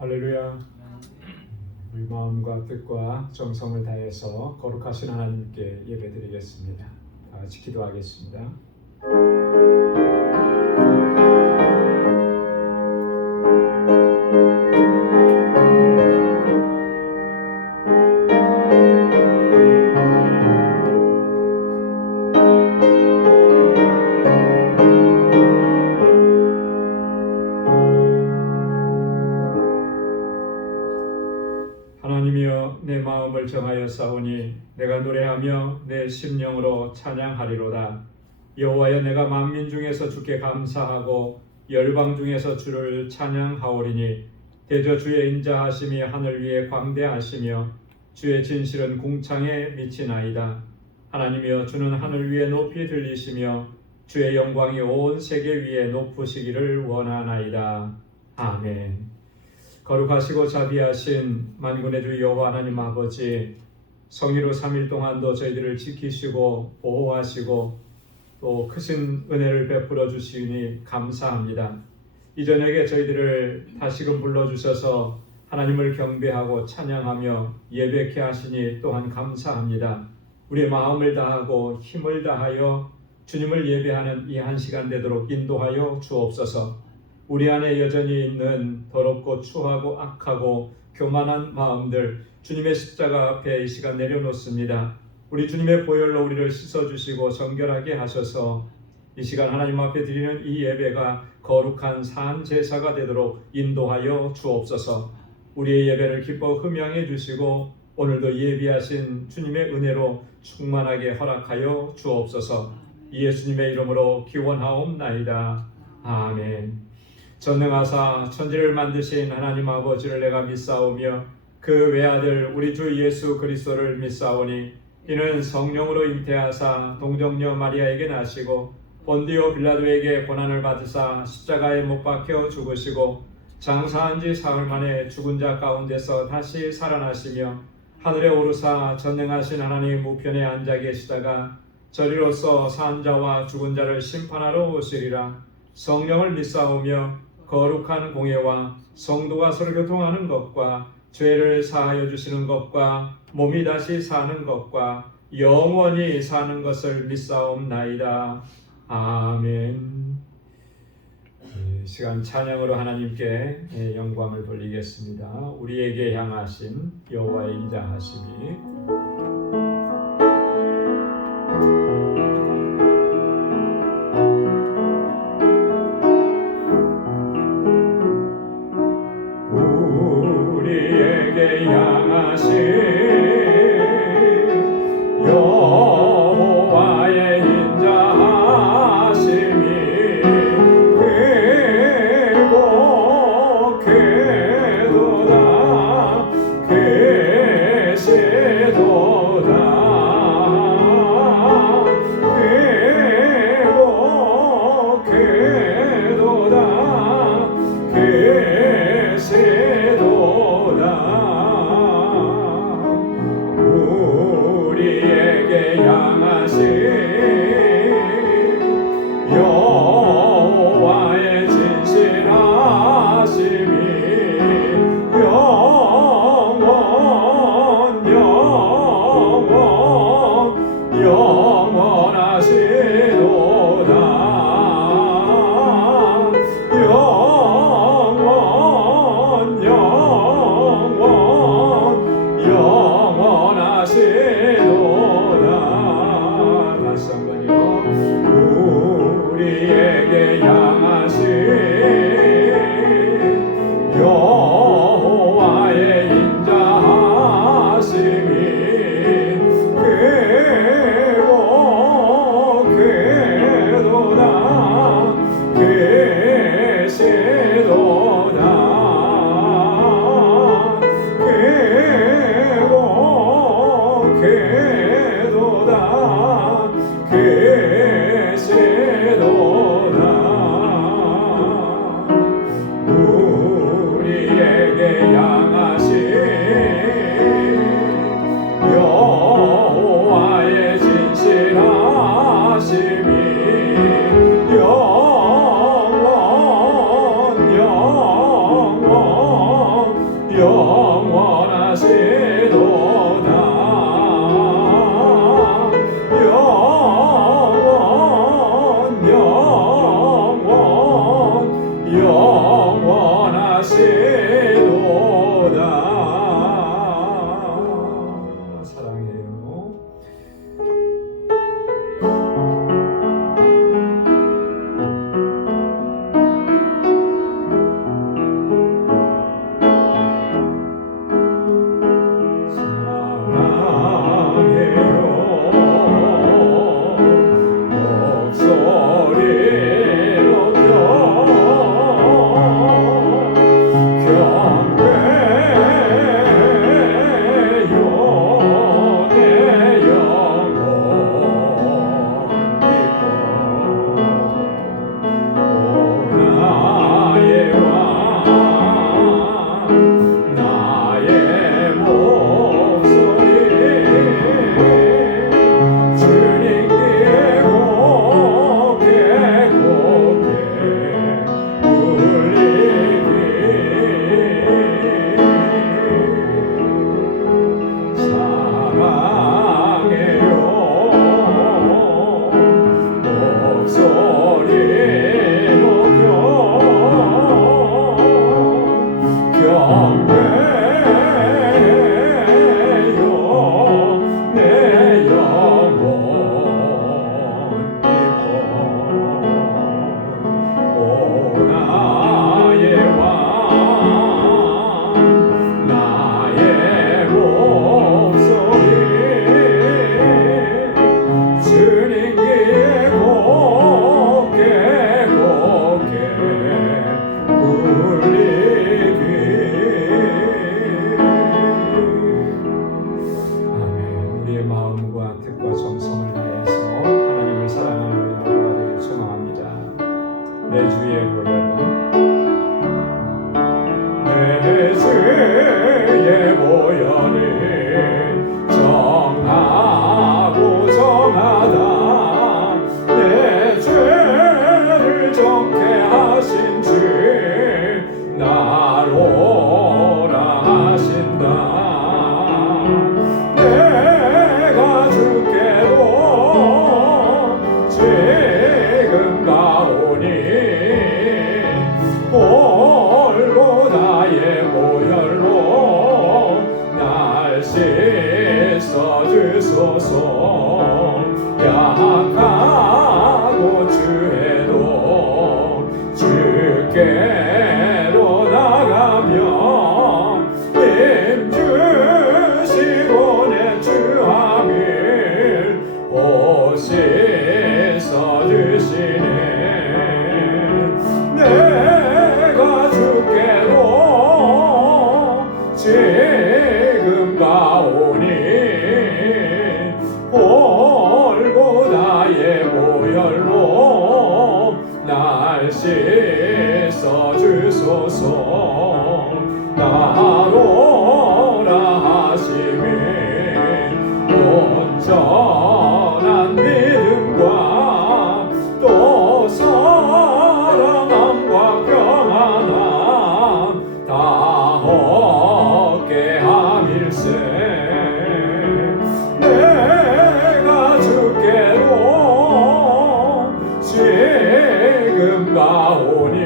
할렐루야. 우리 마음과 뜻과 정성을 다해서 거룩하신 하나님께 예배드리겠습니다. 다 같이 기도하겠습니다. 하나님이여, 내 마음을 정하여 싸우니 내가 노래하며 내 심령으로 찬양하리로다. 여호와여, 내가 만민 중에서 주께 감사하고 열방 중에서 주를 찬양하오리니 대저 주의 인자하심이 하늘 위에 광대하시며 주의 진실은 궁창에 미치나이다. 하나님이여, 주는 하늘 위에 높이 들리시며 주의 영광이 온 세계 위에 높으시기를 원하나이다. 아멘. 거룩하시고 자비하신 만군의 주 여호와 하나님 아버지, 성의로 3일 동안도 저희들을 지키시고 보호하시고 또 크신 은혜를 베풀어 주시니 감사합니다. 이 저녁에 저희들을 다시금 불러주셔서 하나님을 경배하고 찬양하며 예배케 하시니 또한 감사합니다. 우리의 마음을 다하고 힘을 다하여 주님을 예배하는 이 한 시간 되도록 인도하여 주옵소서. 우리 안에 여전히 있는 더럽고 추하고 악하고 교만한 마음들 주님의 십자가 앞에 이 시간 내려놓습니다. 우리 주님의 보혈로 우리를 씻어주시고 정결하게 하셔서 이 시간 하나님 앞에 드리는 이 예배가 거룩한 산 제사가 되도록 인도하여 주옵소서. 우리의 예배를 기뻐 흠양해 주시고 오늘도 예비하신 주님의 은혜로 충만하게 허락하여 주옵소서. 예수님의 이름으로 기원하옵나이다. 아멘. 전능하사 천지를 만드신 하나님 아버지를 내가 믿사오며 그 외아들 우리 주 예수 그리스도를 믿사오니 이는 성령으로 잉태하사 동정녀 마리아에게 나시고 본디오 빌라도에게 고난을 받으사 십자가에 못 박혀 죽으시고 장사한 지 사흘 만에 죽은 자 가운데서 다시 살아나시며 하늘에 오르사 전능하신 하나님 우편에 앉아 계시다가 저리로서 산 자와 죽은 자를 심판하러 오시리라. 성령을 믿사오며 거룩한 공예와 성도가 서로 교통하는 것과 죄를 사하여 주시는 것과 몸이 다시 사는 것과 영원히 사는 것을 믿사옵나이다. 아멘. 이 시간 찬양으로 하나님께 영광을 돌리겠습니다. 우리에게 향하신 여호와의 인자하심이 향하신 여호와의 인자하심이 괴곡해도다 괴세 내 주의 보혈로 내 주의 보혈이 정하고 정하다 내 죄를 정케 하신 주 날 오라 하신다 내가 주께로 지금 가오니 골고다의 보혈로 날 씻어 주소서 약하고 주에도 주께로 나가며 힘주시고 내 주함을 오시서 주시네 내가 주께로 지금 가오니 골고다의 보혈로 날 씻어 주소서 나로라 하심이 온전한 믿음과 또 사랑함과 평안함 다 얻게 함일세 내가 주께로 지금 가오니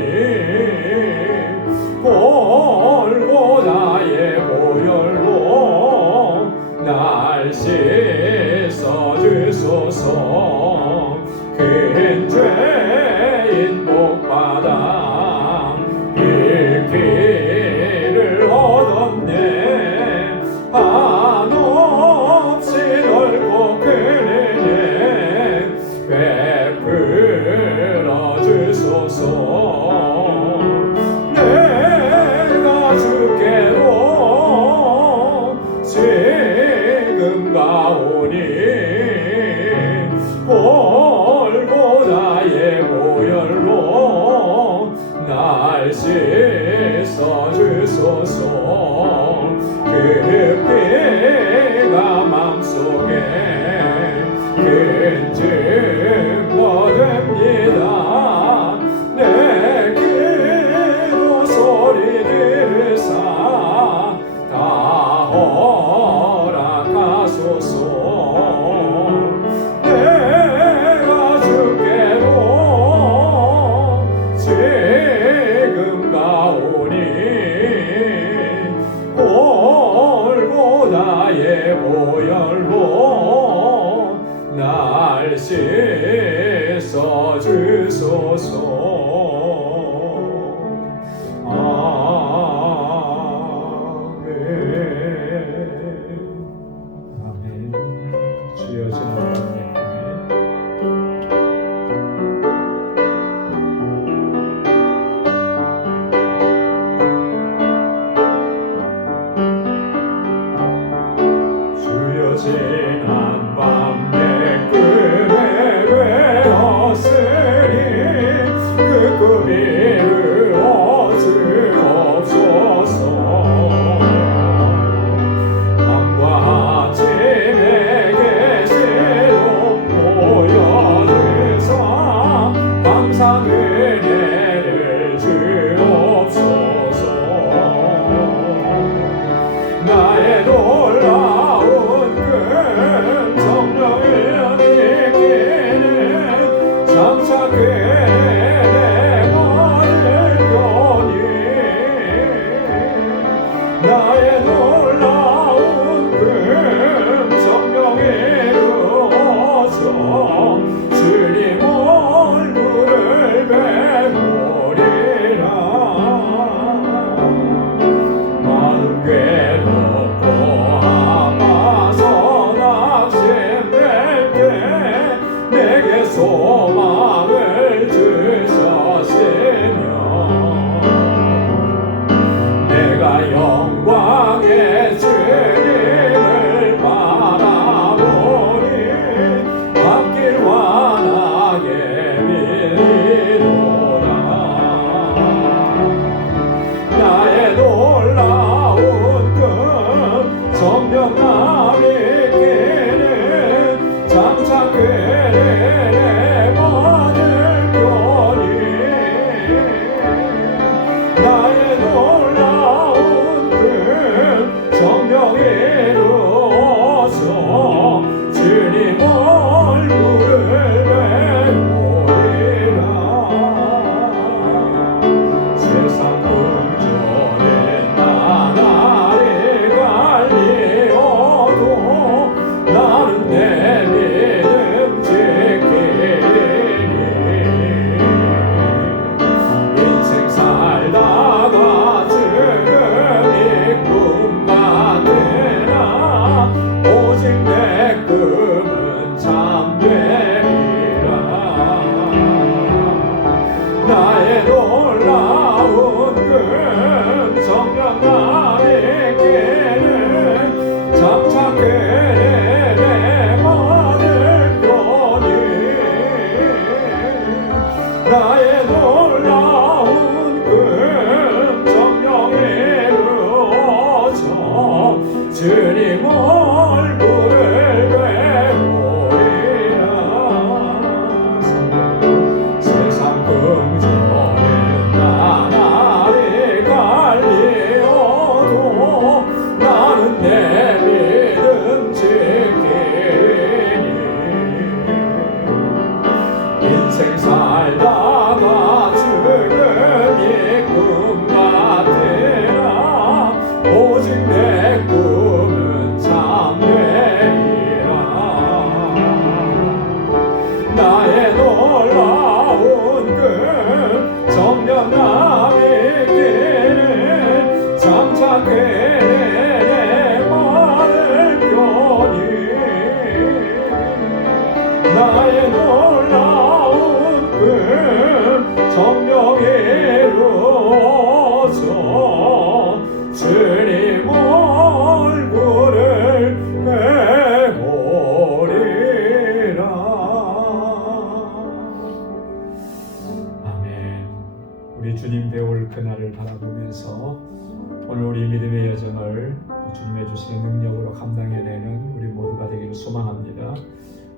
골고다의 보혈로 날 씻어 주소서 큰 죄인 복받아 일기를 얻었네 한없이 넓고 큰 은혜 베풀어 주소서 내가 주께로 지금 가오니 골고다의 보혈로 날 씻어 주소서 그 피가 맘속에 큰 증거 됩니다 내 기도 소리 들으사 다 허락하소서 내가 주께로 지금 가오니 골고다의 보혈로 날 씻어 주소서 아멘 주여 지나가는 주여 지난 밤 내 꿈에 외웠으니 그 꿈이 이루어 주옵소서 밤과 아침에 계시로 모여드사 감사 은혜를 주옵소서 나의 놀라운 큰 성령을 믿기는 장차 그의 내가 나의 놀라운 그 정령 나에게는 장차게 내 말을 표니 나의 놀라운 그 정령에 이루어져 주님 얼굴을 배우리라 세상 긍정에 나날이 갈리어도 나는 내 믿음 지키니 인생 살다가 죽음이 꿈 같으나 오직 내 꿈은 참되리라 나의 놀라운 그 정령남의 길은 장차게 내 말을 표니 나의 놀라운 그 정령에 이루어져 주님 얼굴을 배우리라. 아멘. 우리 주님 배울 그날을 바라보면서 오늘 우리 믿음의 여정을 주님의 주시는 능력으로 감당해내는 우리 모두가 되기를 소망합니다.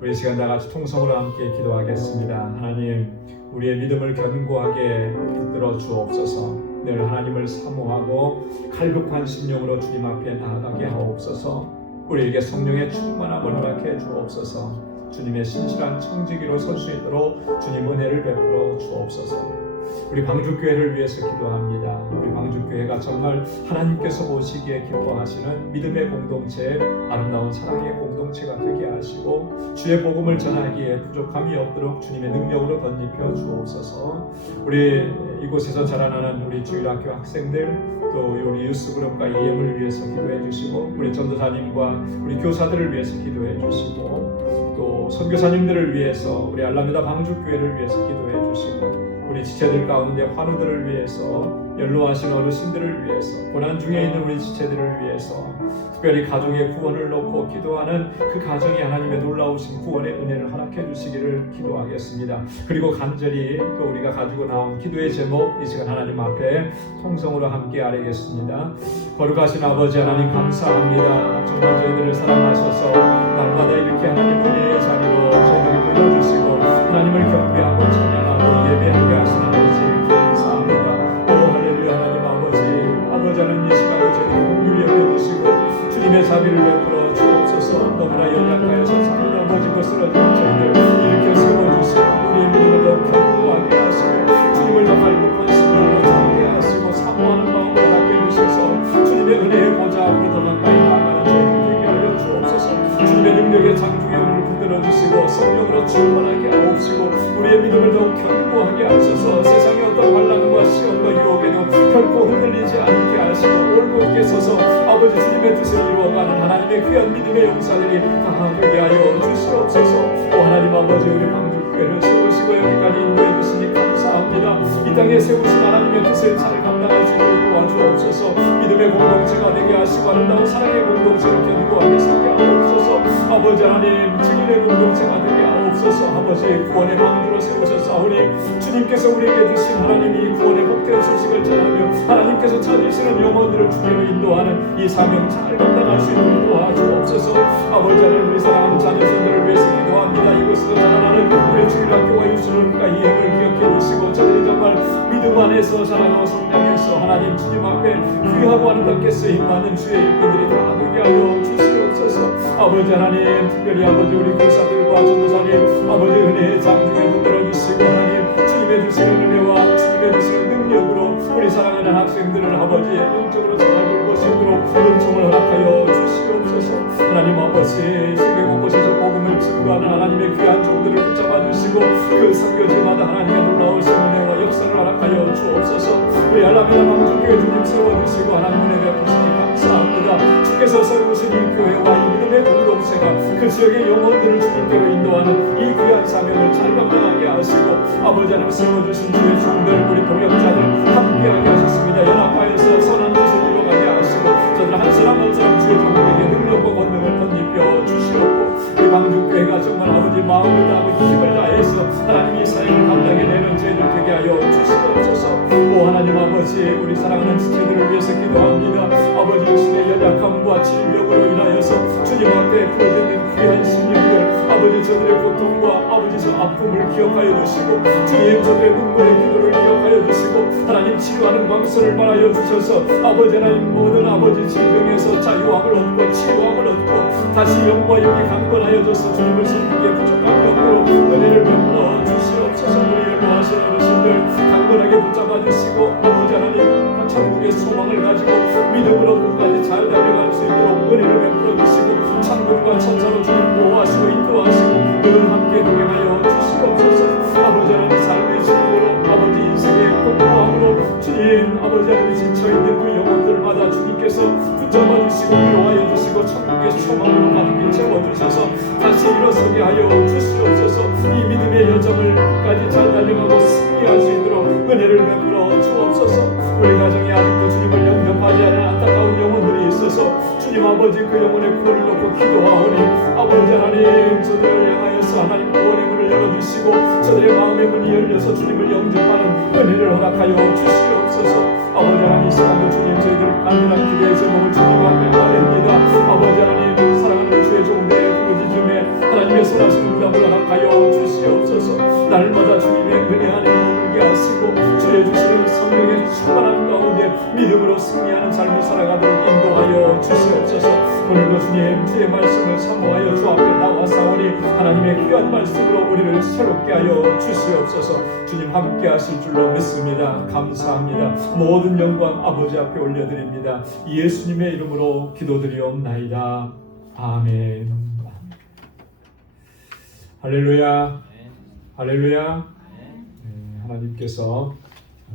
우리 시간 다 같이 통성으로 함께 기도하겠습니다. 하나님, 우리의 믿음을 견고하게 붙들어 주옵소서. 늘 하나님을 사모하고 갈급한 심령으로 주님 앞에 나아가게 하옵소서. 우리에게 성령의 충만함을 허락해 주옵소서. 주님의 신실한 청지기로 설 수 있도록 주님 은혜를 베풀어 주옵소서. 우리 방주교회를 위해서 기도합니다. 우리 방주교회가 정말 하나님께서 보시기에 기뻐하시는 믿음의 공동체, 아름다운 사랑의 공동체가 되게 하시고 주의 복음을 전하기에 부족함이 없도록 주님의 능력으로 덧입혀 주옵소서. 우리 이곳에서 자라나는 우리 주일학교 학생들, 또 우리 유스그룹과 EM을 위해서 기도해 주시고 우리 전도사님과 우리 교사들을 위해서 기도해 주시고 또 선교사님들을 위해서 우리 알라메다 방주교회를 위해서 기도해 주시고 우리 지체들 가운데 환우들을 위해서, 연로하신 어르신들을 위해서, 고난 중에 있는 우리 지체들을 위해서, 특별히 가정의 구원을 놓고 기도하는 그 가정에 하나님의 놀라우신 구원의 은혜를 허락해 주시기를 기도하겠습니다. 그리고 간절히 또 우리가 가지고 나온 기도의 제목 이 시간 하나님 앞에 통성으로 함께 아뢰겠습니다. 거룩하신 아버지 하나님 감사합니다. 정말 저희들을 사랑하셔서 날마다 이렇게 하나님 은혜의 자리로 저희들을 불러주시고 하나님을 경배하고 찬양하고 예배하게 하신 아버지 감사합니다. 오 할렐루야. 하나님 아버지 하나님 이 시간을 저희들 긍휼히 여겨주시고 주님의 자비를 베풀어 주옵소서. 너무나 연약하여서 사는 넘어지고 쓰러진 저희들 일으켜 세워주시고 우리의 믿음을 더 견고하게 하시고 주님을 더 갈급한 심령으로 찾게 하시고 사모하는 마음을 갖게 주셔서 주님의 은혜의 보좌 앞으로 더 가까이 나아가는 저희들 되게 하여 주옵소서. 주님의 능력의 장중에 우리를 붙들어 주시고 성령으로 충만하게 하옵시고 우리의 믿음을 더욱 견고하게 하소서. 세상의 어떤 환난과 시험과 유혹에도 결코 흔들리지 않게 하시고 올곧게 서서 아버지 주님의 뜻을 이루어가는 하나님의 귀한 믿음의 용사들이 다 되게 하여 주시옵소서. 오 하나님 아버지 우리 방주교회를 세우시고 여기까지 인도해 주시니 감사합니다. 이 땅에 세우신 하나님의 뜻을 잘 감당할 수 있도록 도와주옵소서. 믿음의 공동체가 되게 하시고 아름다운 사랑의 공동체로 견고하게 서게 하옵소서. 아버지 하나님 증인의 공동체가 되게 하옵소서. 아버지 구원의 방주로 세우셔서 우리 주님께서 우리에게 주신 하나님이 구원의 복된 소식을 전하며 하나님께서 찾으시는 영혼들을 주께로 인도하는 이 사명 잘 감당할 수 있도록 도와주옵소서. 아버지 하나님 우리 사랑하는 자녀들을 위해서 기도합니다. 이곳에서 자라나는 우리 주일학교와 유치원과 EM을 기억해 주시고 저들이 정말 믿음 안에서 자라나고 성장해서 하나님 주님 앞에 귀하고 아름답게 쓰임 많은 주의 일꾼들이 다 되게 하여 주시옵소서. 아버지 하나님 특별히 아버지 우리 교사들과 전도사님 아버지 은혜의 장중에 붙들어 주시고 하나님 주님의 주시는 은혜와 주님의 주시는 능력으로 우리 사랑하는 학생들을 아버지 영적으로 잘 돌볼 수 있도록 은총을 허락하여 주시옵소서. 하나님 아버지 세계 곳곳에서 복음을 증거하는 하나님의 귀한 종들을 붙잡아 주시고 그 선교지마다 하나님의 놀라우신 은혜와 역사를 허락하여 주옵소서. 우리 우리 알라메다 망중교회 주님 세워주시고 하나님 은혜 베푸시니 감사합니다. 주께서 세우신 이 교회와 이 믿음의 공동체가 그 지역의 영혼들을 주님께로 인도하는 이 귀한 사명을 잘 감당하게 하시고 아버지 하나님 세워주신 주의 종들 우리 동역자들 함께하게 하셨습니다. 연합하여서 선한 뜻을 이루어가게 하시고 저들 한 사람 한 사람 주의 종들에게 능력과 권능을 덧입혀 주시옵고 우리 망중교회가 정말 아버지 마음을 다하고 힘을 다해서 하나님 이 사역을 감당해내는 저희들 되게 하여 주시옵소서. 오 하나님 아버지 우리 사랑하는 지체들을 위해서 기도합니다. 아버지 육신의 연약함과 질병으로 인하여서 주님 앞에 부러지는 귀한 심령들 아버지 저들의 고통과 아버지 저 아픔을 기억하여 주시고 주님 저들의 눈물의 기도를 기억하여 주시고 하나님 치료하는 광선을 말하여 주셔서 아버지 하나님 모든 아버지 질병에서 자유함을 얻고 치유함을 얻고 다시 영과 영이 강건하여져서 주님을 섬기기에 부족함이 없도록 은혜를 베풀어 주시옵소서. 우리를 도하시는 어르신들 강건하게 붙잡아 주시고 아버지 하나님 천국의 소망을 가지고 믿음으로 끝까지 잘 달려갈 수 있도록 은혜를 베풀어 주시고 천국과 천사로 주님 보호하시고 인도하시고 늘 함께 동행하여 주시옵소서. 아버지 하나님 삶의 즐거움으로 아버지 인생의 공부함으로 주님 아버지 하나님 지쳐있는 그 영혼들마다 주님께서 붙잡아 주시고 위로하여 주시고 천국의 소망으로 가득히 채워주셔서 다시 일어서게 하여 주시옵소서. 이 믿음의 여정을 끝까지 잘 달려가고 승리할 수 있도록 은혜를 베풀어 주옵소서. 우리 가정에 아직도 주님을 영접하지 않은 안타까운 영혼들이 있어서 주님 아버지 그 영혼의 구원을 놓고 기도하오니 아버지 하나님 저들을 향하여서 하나님 구원의 문을 열어주시고 저들의 마음의 문이 열려서 주님을 영접하는 은혜를 허락하여 주시옵소서. 아버지 하나님 이 시간도 주님 저희들 간절한 기도의 제목을 주님 앞에 아뢰옵니다. 아버지 하나님 사랑하는 주의 종들의 부르짖음에 하나님의 선하신 응답을 허락하여 주시옵소서. 날마다 주님의 은혜 안에 머물게 하시고 주의 주시는 성령의 충만한 가운데 믿음으로 승리하는 삶을 살아가도록 인도하여 주시옵소서. 오늘도 주님 주의 말씀을 사모하여 주 앞에 나와사오니 하나님의 귀한 말씀으로 우리를 새롭게 하여 주시옵소서. 주님 함께 하실 줄로 믿습니다. 감사합니다. 모든 영광 아버지 앞에 올려드립니다. 예수님의 이름으로 기도드리옵나이다. 아멘. 할렐루야. 할렐루야. 하나님께서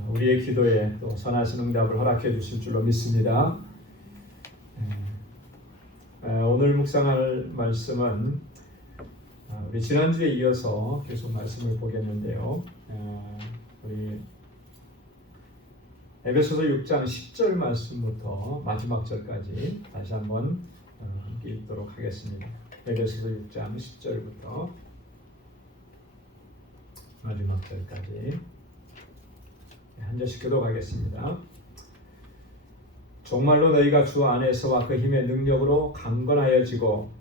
우리의 기도에 또 선하신 응답을 허락해 주실 줄로 믿습니다. 오늘 묵상할 말씀은 우리 지난주에 이어서 계속 말씀을 보겠는데요. 우리 에베소서 6장 10절 말씀부터 마지막 절까지 다시 한번 읽도록 하겠습니다. 에베소서 6장 10절부터 마지막 절까지 한 절씩 교독하겠습니다. 정말로 너희가 주 안에서와 그 힘의 능력으로 강건하여지고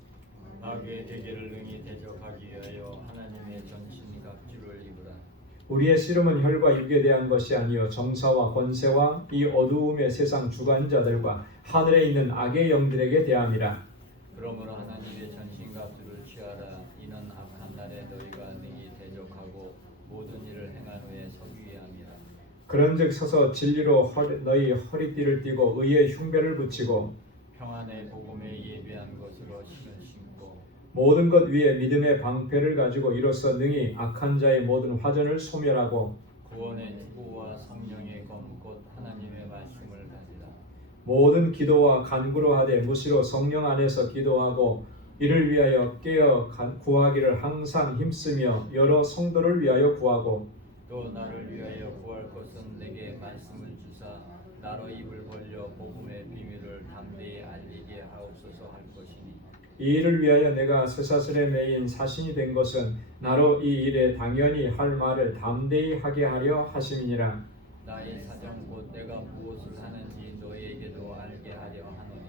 악의 대계를 능히 대적하기 위하여 하나님의 전신 갑주를 입으라. 우리의 씨름은 혈과 육에 대한 것이 아니요 정사와 권세와 이 어두움의 세상 주관자들과 하늘에 있는 악의 영들에게 대함이라. 그러므로 하나님의 전신 갑주를 취하라. 이는 악한 날에 너희가 능히 대적하고 모든 일을 행한 후에 서기 위함이라. 그런즉 서서 진리로 너희 허리띠를 띠고 의의 흉배를 붙이고 평안의 복음에 예비한 것으로 신을 신고 모든 것 위에 믿음의 방패를 가지고 이로써 능히 악한 자의 모든 화전을 소멸하고 구원의 투구와 성령의 검 곧 하나님의 말씀을 가지라. 모든 기도와 간구로 하되 무시로 성령 안에서 기도하고 이를 위하여 깨어 구하기를 항상 힘쓰며 여러 성도를 위하여 구하고 또 나를 위하여 구할 것은 내게 말씀을 주사 나로 입을 벌려 복음의 비밀을 담대히 알리게 하옵소서 할 것이니 이 일을 위하여 내가 쇠사슬에 매인 사신이 된 것은 나로 이 일에 당연히 할 말을 담대히 하게 하려 하심이니라. 나의 사정 곧 내가 무엇을 하는지 너희에게도 알게 하려 하노니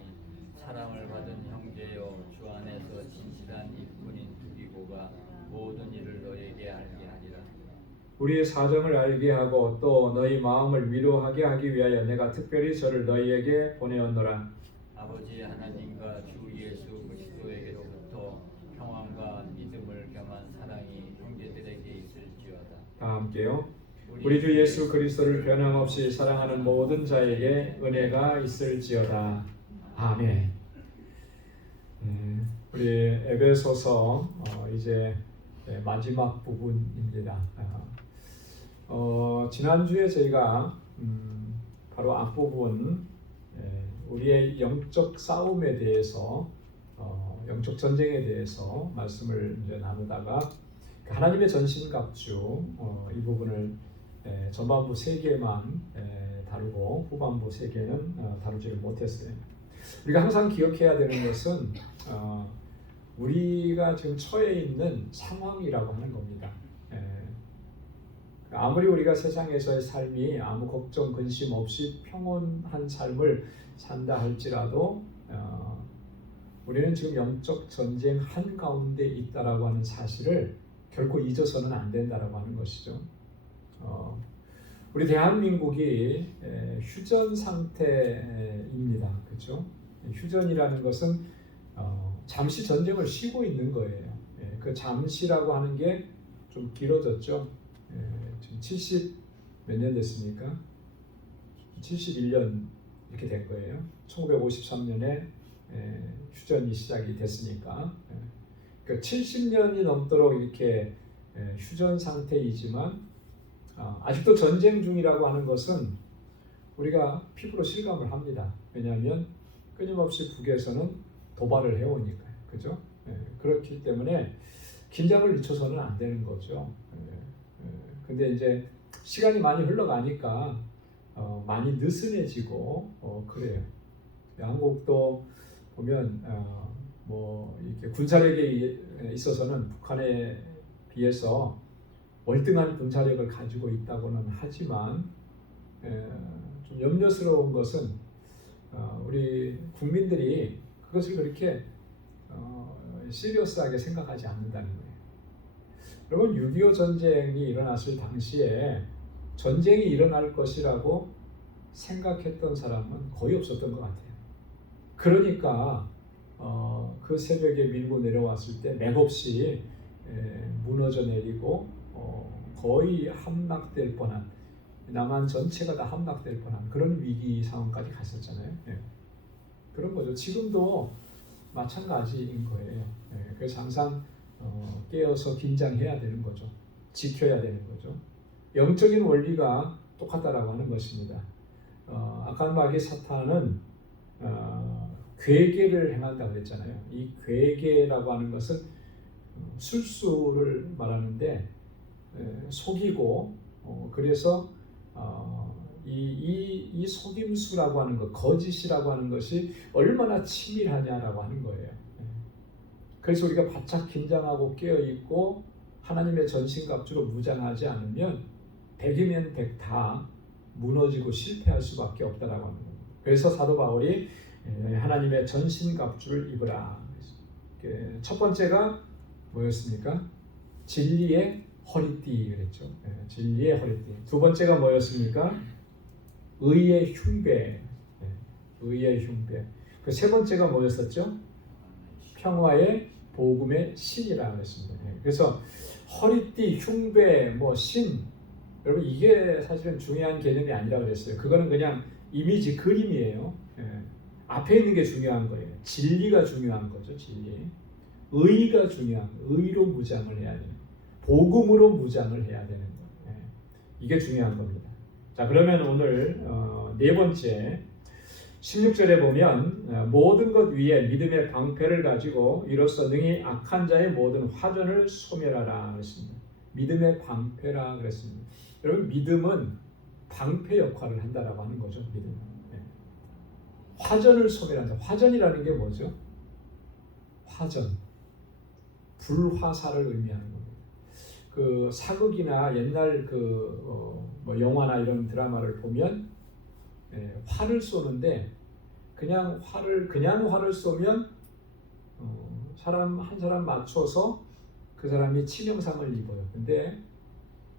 사랑을 받은 형제여 주 안에서 진실한 일꾼인 두기고가 모든 일을 너희에게 알게 하리라. 우리의 사정을 알게 하고 또 너희 마음을 위로하게 하기 위하여 내가 특별히 저를 너희에게 보내었노라. 아버지 하나님과 주 예수 그리스도에게로부터 평안과 믿음을 겸한 사랑이 형제들에게 있을지어다. 다 함께요. 우리 주 예수 그리스도를 변함없이 사랑하는 모든 자에게 은혜가 있을지어다. 아멘. 우리 에베소서 이제 마지막 부분입니다. 지난주에 저희가 바로 앞부분 우리의 영적 싸움에 대해서 영적 전쟁에 대해서 말씀을 이제 나누다가 하나님의 전신갑주 이 부분을 전반부 3개만 다루고 후반부 3개는 다루지를 못했어요. 우리가 항상 기억해야 되는 것은 우리가 지금 처해 있는 상황이라고 하는 겁니다. 아무리 우리가 세상에서의 삶이 아무 걱정 근심 없이 평온한 삶을 산다 할지라도 우리는 지금 영적 전쟁 한가운데 있다라고 하는 사실을 결코 잊어서는 안 된다라고 하는 것이죠. 우리 대한민국이 휴전 상태입니다. 그렇죠? 휴전이라는 것은 잠시 전쟁을 쉬고 있는 거예요. 그 잠시라고 하는 게 좀 길어졌죠. 지금 70 몇 년 됐습니까? 71년 이렇게 된 거예요. 1953년에 휴전이 시작이 됐으니까. 그러니까 70년이 넘도록 이렇게 휴전 상태이지만 아직도 전쟁 중이라고 하는 것은 우리가 피부로 실감을 합니다. 왜냐하면 끊임없이 북에서는 도발을 해오니까요. 그죠? 그렇기 때문에 긴장을 늦춰서는 안 되는 거죠. 근데 이제 시간이 많이 흘러가니까 많이 느슨해지고 그래요. 한국도 보면 뭐 이렇게 군사력에 있어서는 북한에 비해서 월등한 군사력을 가지고 있다고는 하지만 좀 염려스러운 것은 우리 국민들이 그것을 그렇게 시리어스하게 생각하지 않는다는 거예요. 여러분 6.25 전쟁이 일어났을 당시에 전쟁이 일어날 것이라고 생각했던 사람은 거의 없었던 것 같아요. 그러니까 그 새벽에 밀고 내려왔을 때 맥없이 무너져 내리고 거의 함락될 뻔한, 남한 전체가 다 함락될 뻔한 그런 위기 상황까지 갔었잖아요. 그런 거죠. 지금도 마찬가지인 거예요. 그래서 항상 깨어서 긴장해야 되는 거죠. 지켜야 되는 거죠. 영적인 원리가 똑같다라고 하는 것입니다. 악한 마귀 사탄은 괴계를 행한다고 그랬잖아요. 이 괴계라고 하는 것은 술수를 말하는데 속이고 그래서 이 속임수라고 하는 것, 거짓이라고 하는 것이 얼마나 치밀하냐라고 하는 거예요. 그래서 우리가 바짝 긴장하고 깨어있고 하나님의 전신갑주로 무장하지 않으면 100이면 100 다 무너지고 실패할 수밖에 없다라고 하는 겁니다. 그래서 사도 바울이 하나님의 전신갑주를 입으라. 첫 번째가 뭐였습니까? 진리의 허리띠 그랬죠. 진리의 허리띠. 두 번째가 뭐였습니까? 의의 흉배. 의의 흉배. 그 세 번째가 뭐였었죠? 평화의 복음의 신이라 그랬습니다. 그래서 허리띠, 흉배, 신, 여러분 이게 사실은 중요한 개념이 아니라 그랬어요. 그거는 그냥 이미지 그림이에요. 앞에 있는 게 중요한 거예요. 진리가 중요한 거죠. 진리. 의가 중요한 거예요. 의로 무장을 해야 돼요. 복음으로 무장을 해야 되는 거예요. 이게 중요한 겁니다. 자, 그러면 오늘 네 번째 16절에 보면 모든 것 위에 믿음의 방패를 가지고 이로써 능히 악한 자의 모든 화전을 소멸하라 그랬습니다. 믿음의 방패라 그랬습니다. 여러분 믿음은 방패 역할을 한다라고 하는 거죠. 믿음은. 화전을 소멸한다. 화전이라는 게 뭐죠? 화전. 불화살을 의미하는 겁니다. 그 사극이나 옛날 영화나 이런 드라마를 보면 활을 쏘는데 그냥 활을 쏘면 사람 한 사람 맞춰서 그 사람이 치명상을 입어요. 근데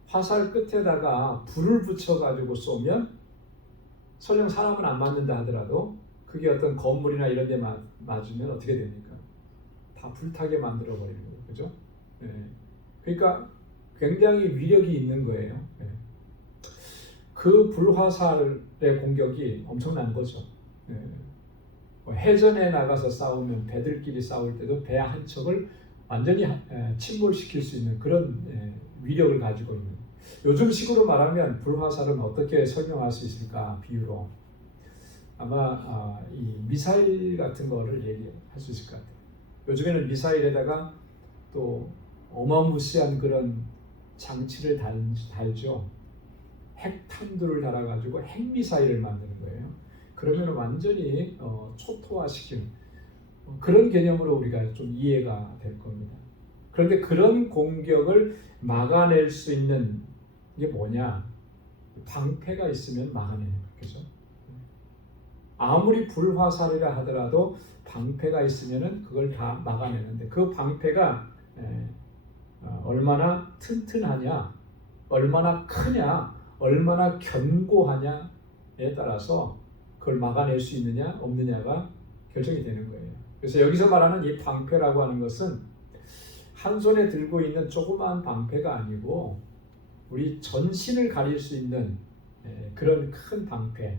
화살 끝에다가 불을 붙여가지고 쏘면 설령 사람은 안 맞는다 하더라도 그게 어떤 건물이나 이런 데 맞으면 어떻게 됩니까? 다 불타게 만들어 버리는 거예요. 그죠? 그러니까 굉장히 위력이 있는 거예요. 그 불화살의 공격이 엄청난 거죠. 해전에 나가서 싸우면 배들끼리 싸울 때도 배 한 척을 완전히 침몰시킬 수 있는 그런 위력을 가지고 있는. 요즘 식으로 말하면 불화살은 어떻게 설명할 수 있을까? 비유로 아마 이 미사일 같은 거를 얘기할 수 있을 것 같아요. 요즘에는 미사일에다가 또 어마무시한 그런 장치를 달죠. 핵탄두를 달아가지고 핵미사일을 만드는 거예요. 그러면 완전히 초토화시키는 그런 개념으로 우리가 좀 이해가 될 겁니다. 그런데 그런 공격을 막아낼 수 있는 게 뭐냐? 방패가 있으면 막아내는 거죠. 아무리 불화살이라 하더라도 방패가 있으면은 그걸 다 막아내는데 그 방패가 얼마나 튼튼하냐, 얼마나 크냐, 얼마나 견고하냐에 따라서 그걸 막아낼 수 있느냐 없느냐가 결정이 되는 거예요. 그래서 여기서 말하는 이 방패라고 하는 것은 한 손에 들고 있는 조그마한 방패가 아니고 우리 전신을 가릴 수 있는 그런 큰 방패.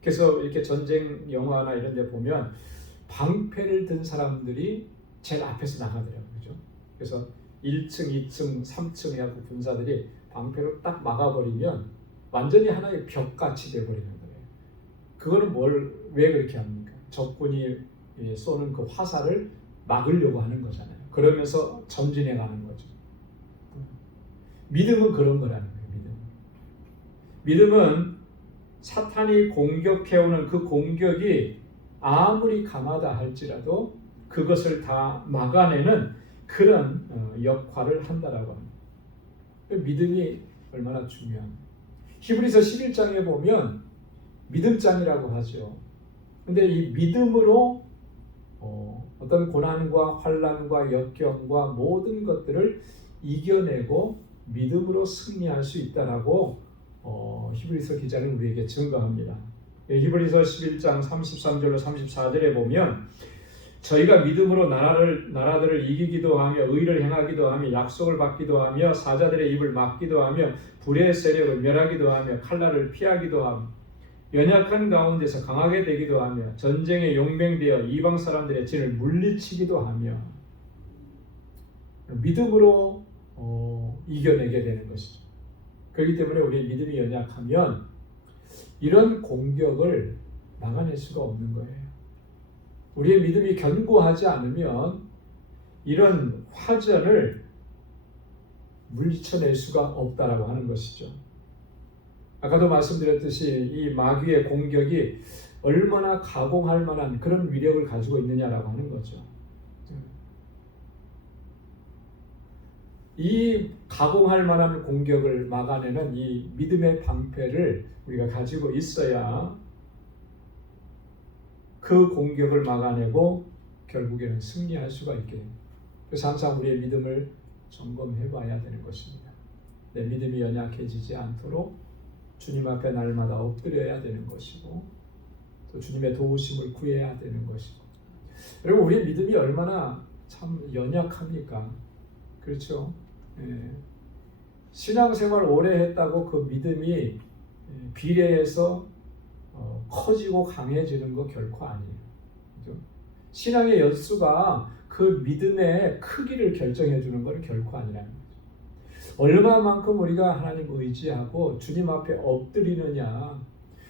그래서 이렇게 전쟁 영화나 이런 데 보면 방패를 든 사람들이 제일 앞에서 나가더라고요. 그죠? 그래서 1층, 2층, 3층 해갖고 군사들이 방패로 딱 막아버리면 완전히 하나의 벽같이 돼버리는 거예요. 그거는 왜 그렇게 합니까? 적군이 쏘는 그 화살을 막으려고 하는 거잖아요. 그러면서 전진해 가는 거죠. 믿음은 그런 거라는 거예요. 믿음은 사탄이 공격해오는 그 공격이 아무리 강하다 할지라도 그것을 다 막아내는 그런 역할을 한다라고 합니다. 믿음이 얼마나 중요합니다. 히브리서 11장에 보면 믿음장이라고 하죠. 근데 이 믿음으로 어떤 고난과 환난과 역경과 모든 것들을 이겨내고 믿음으로 승리할 수 있다라고 히브리서 기자는 우리에게 증거합니다. 히브리서 11장 33절로 34절에 보면 저희가 믿음으로 나라들을 이기기도 하며 의를 행하기도 하며 약속을 받기도 하며 사자들의 입을 막기도 하며 불의 세력을 멸하기도 하며 칼날을 피하기도 하며 연약한 가운데서 강하게 되기도 하며 전쟁에 용맹되어 이방 사람들의 진을 물리치기도 하며 믿음으로 이겨내게 되는 것이죠. 그렇기 때문에 우리 믿음이 연약하면 이런 공격을 막아낼 수가 없는 거예요. 우리의 믿음이 견고하지 않으면 이런 화전을 물리쳐낼 수가 없다라고 하는 것이죠. 아까도 말씀드렸듯이 이 마귀의 공격이 얼마나 가공할 만한 그런 위력을 가지고 있느냐라고 하는 거죠. 이 가공할 만한 공격을 막아내는 이 믿음의 방패를 우리가 가지고 있어야 그 공격을 막아내고 결국에는 승리할 수가 있게 됩니다. 그래서 항상 우리의 믿음을 점검해 봐야 되는 것입니다. 내 믿음이 연약해지지 않도록 주님 앞에 날마다 엎드려야 되는 것이고 또 주님의 도우심을 구해야 되는 것이고 여러분 우리의 믿음이 얼마나 참 연약합니까? 그렇죠? 신앙생활 오래 했다고 그 믿음이 비례해서 커지고 강해지는 거 결코 아니에요. 그렇죠? 신앙의 연수가 그 믿음의 크기를 결정해 주는 건 결코 아니라는 거죠. 얼마만큼 우리가 하나님 의지하고 주님 앞에 엎드리느냐,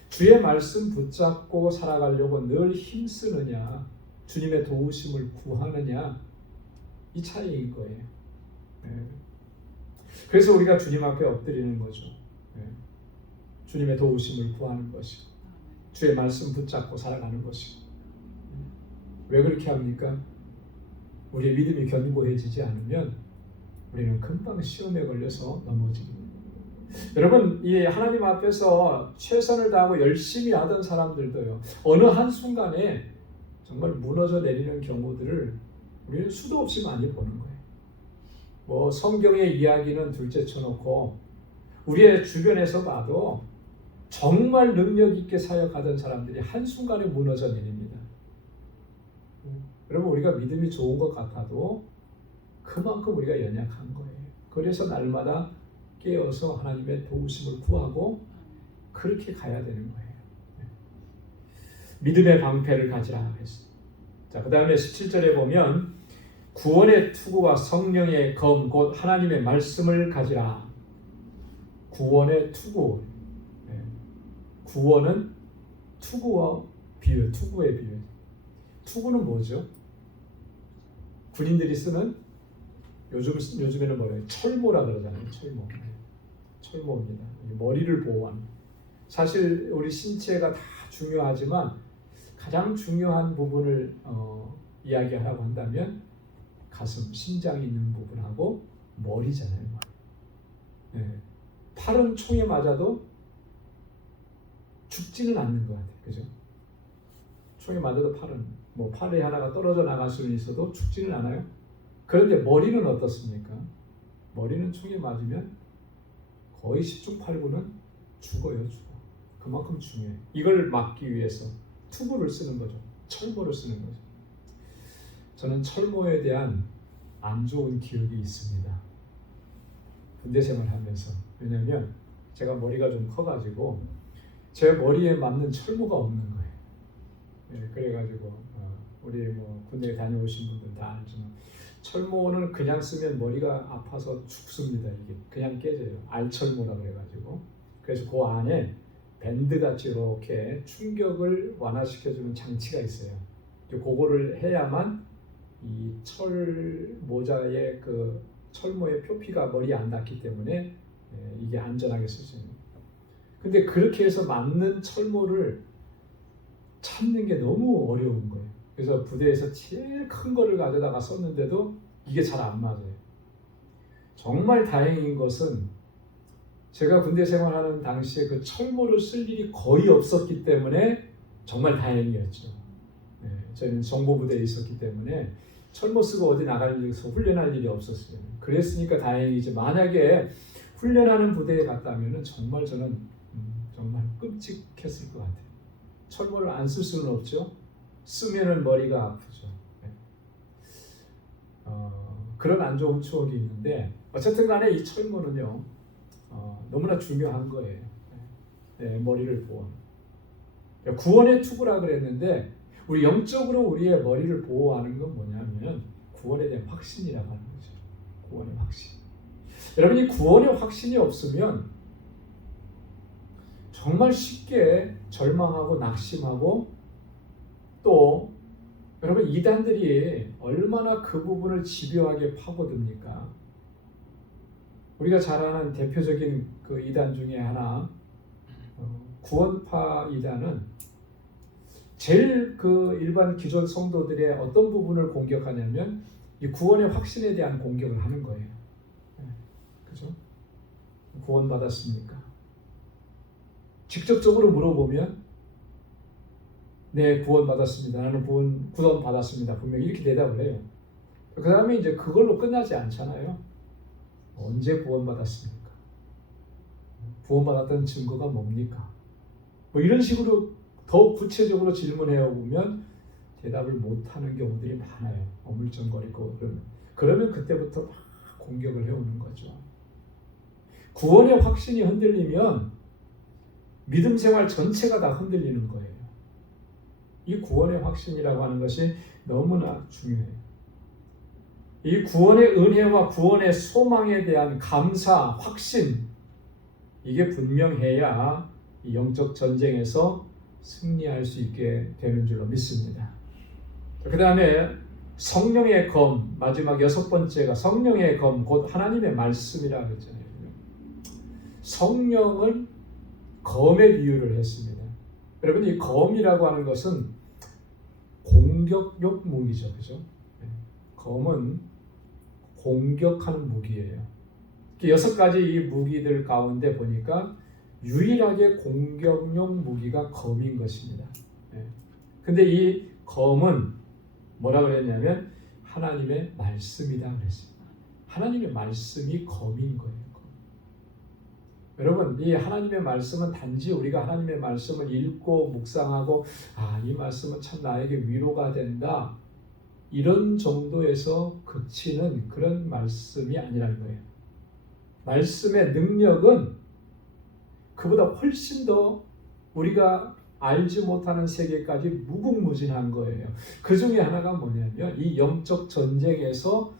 주의 말씀 붙잡고 살아가려고 늘 힘쓰느냐, 주님의 도우심을 구하느냐, 이 차이인 거예요. 그래서 우리가 주님 앞에 엎드리는 거죠. 주님의 도우심을 구하는 것이고 주의 말씀 붙잡고 살아가는 것이고. 왜 그렇게 합니까? 우리의 믿음이 견고해지지 않으면 우리는 금방 시험에 걸려서 넘어집니다. 여러분, 이 하나님 앞에서 최선을 다하고 열심히 하던 사람들도요, 어느 한순간에 정말 무너져 내리는 경우들을 우리는 수도 없이 많이 보는 거예요. 뭐 성경의 이야기는 둘째 쳐놓고 우리의 주변에서 봐도 정말 능력 있게 사역하던 사람들이 한순간에 무너져 내립니다. 여러분, 우리가 믿음이 좋은 것 같아도 그만큼 우리가 연약한 거예요. 그래서 날마다 깨어서 하나님의 도우심을 구하고 그렇게 가야 되는 거예요. 믿음의 방패를 가지라 했습니다. 자, 그 다음에 17절에 보면 구원의 투구와 성령의 검 곧 하나님의 말씀을 가지라. 구원의 투구. 예. 구원은 투구와 비유, 투구의 비유. 투구는 뭐죠? 군인들이 쓰는 요즘에는 뭐래요? 철모라 그러잖아요. 철모. 철모입니다. 머리를 보호하는. 사실 우리 신체가 다 중요하지만 가장 중요한 부분을 이야기하라고 한다면 가슴, 심장이 있는 부분하고 머리잖아요. 머리. 네. 팔은 총에 맞아도 죽지는 않는 것 같아요. 그죠? 총에 맞아도 팔에 하나가 떨어져 나갈 수는 있어도 죽지는 않아요. 그런데 머리는 어떻습니까? 머리는 총에 맞으면 거의 10중 8구는 죽어요. 죽어. 그만큼 중요해요. 이걸 막기 위해서 투구를 쓰는 거죠. 철모를 쓰는 거죠. 저는 철모에 대한 안 좋은 기억이 있습니다. 군대 생활하면서. 왜냐하면 제가 머리가 좀 커가지고 제 머리에 맞는 철모가 없는 거예요. 예, 그래가지고 우리 군대 다녀오신 분들 다 알지만 철모는 그냥 쓰면 머리가 아파서 죽습니다. 이게 그냥 깨져요. 알철모라 그래가지고. 그래서 그 안에 밴드같이 이렇게 충격을 완화시켜주는 장치가 있어요. 그거를 해야만 이 철 모자의 그 철모의 표피가 머리에 안 닿기 때문에 이게 안전하게 쓸 수 있는. 근데 그렇게 해서 맞는 철모를 찾는 게 너무 어려운 거예요. 그래서 부대에서 제일 큰 거를 가져다가 썼는데도 이게 잘 안 맞아요. 정말 다행인 것은 제가 군대 생활하는 당시에 그 철모를 쓸 일이 거의 없었기 때문에 정말 다행이었죠. 저희는 정보부대에 있었기 때문에 철모 쓰고 어디 나갈 일에서 훈련할 일이 없었어요. 그랬으니까 다행이지. 만약에 훈련하는 부대에 갔다면 정말 저는 정말 끔찍했을 것 같아요. 철모를 안 쓸 수는 없죠. 쓰면은 머리가 아프죠. 그런 안 좋은 추억이 있는데 어쨌든 간에 이 철모는요 너무나 중요한 거예요. 머리를 보호하는. 구원의 투구라 그랬는데 우리 영적으로 우리의 머리를 보호하는 건 뭐냐면 구원에 대한 확신이라고 하는 거죠. 구원의 확신. 여러분 이 구원의 확신이 없으면 정말 쉽게 절망하고 낙심하고 또 여러분 이단들이 얼마나 그 부분을 집요하게 파고듭니까? 우리가 잘 아는 대표적인 그 이단 중에 하나 구원파 이단은 제일 그 일반 기존 성도들의 어떤 부분을 공격하냐면 이 구원의 확신에 대한 공격을 하는 거예요. 그죠? 구원받았습니까? 직접적으로 물어보면 네, 구원받았습니다. 나는 구원받았습니다. 분명히 이렇게 대답을 해요. 그 다음에 이제 그걸로 끝나지 않잖아요. 언제 구원받았습니까? 구원받았던 증거가 뭡니까? 이런 식으로 더 구체적으로 질문해 보면 대답을 못하는 경우들이 많아요. 어물쩡거리고 그러면 그때부터 막 공격을 해오는 거죠. 구원의 확신이 흔들리면 믿음 생활 전체가 다 흔들리는 거예요. 이 구원의 확신이라고 하는 것이 너무나 중요해요. 이 구원의 은혜와 구원의 소망에 대한 감사, 확신 이게 분명해야 이 영적 전쟁에서 승리할 수 있게 되는 줄로 믿습니다. 그 다음에 성령의 검, 마지막 6번째가 성령의 검, 곧 하나님의 말씀이라고 했잖아요. 성령은 검에 비유를 했습니다. 여러분 이 검이라고 하는 것은 공격용 무기죠. 그죠? 검은 공격하는 무기예요. 6가지 이 무기들 가운데 보니까 유일하게 공격용 무기가 검인 것입니다. 근데 이 검은 뭐라 그랬냐면 하나님의 말씀이다 그랬습니다. 하나님의 말씀이 검인 거예요. 여러분, 이 하나님의 말씀은 단지 우리가 하나님의 말씀을 읽고 묵상하고 이 말씀은 참 나에게 위로가 된다 이런 정도에서 그치는 그런 말씀이 아니라는 거예요. 말씀의 능력은 그보다 훨씬 더 우리가 알지 못하는 세계까지 무궁무진한 거예요. 그 중에 하나가 뭐냐면 이 영적 전쟁에서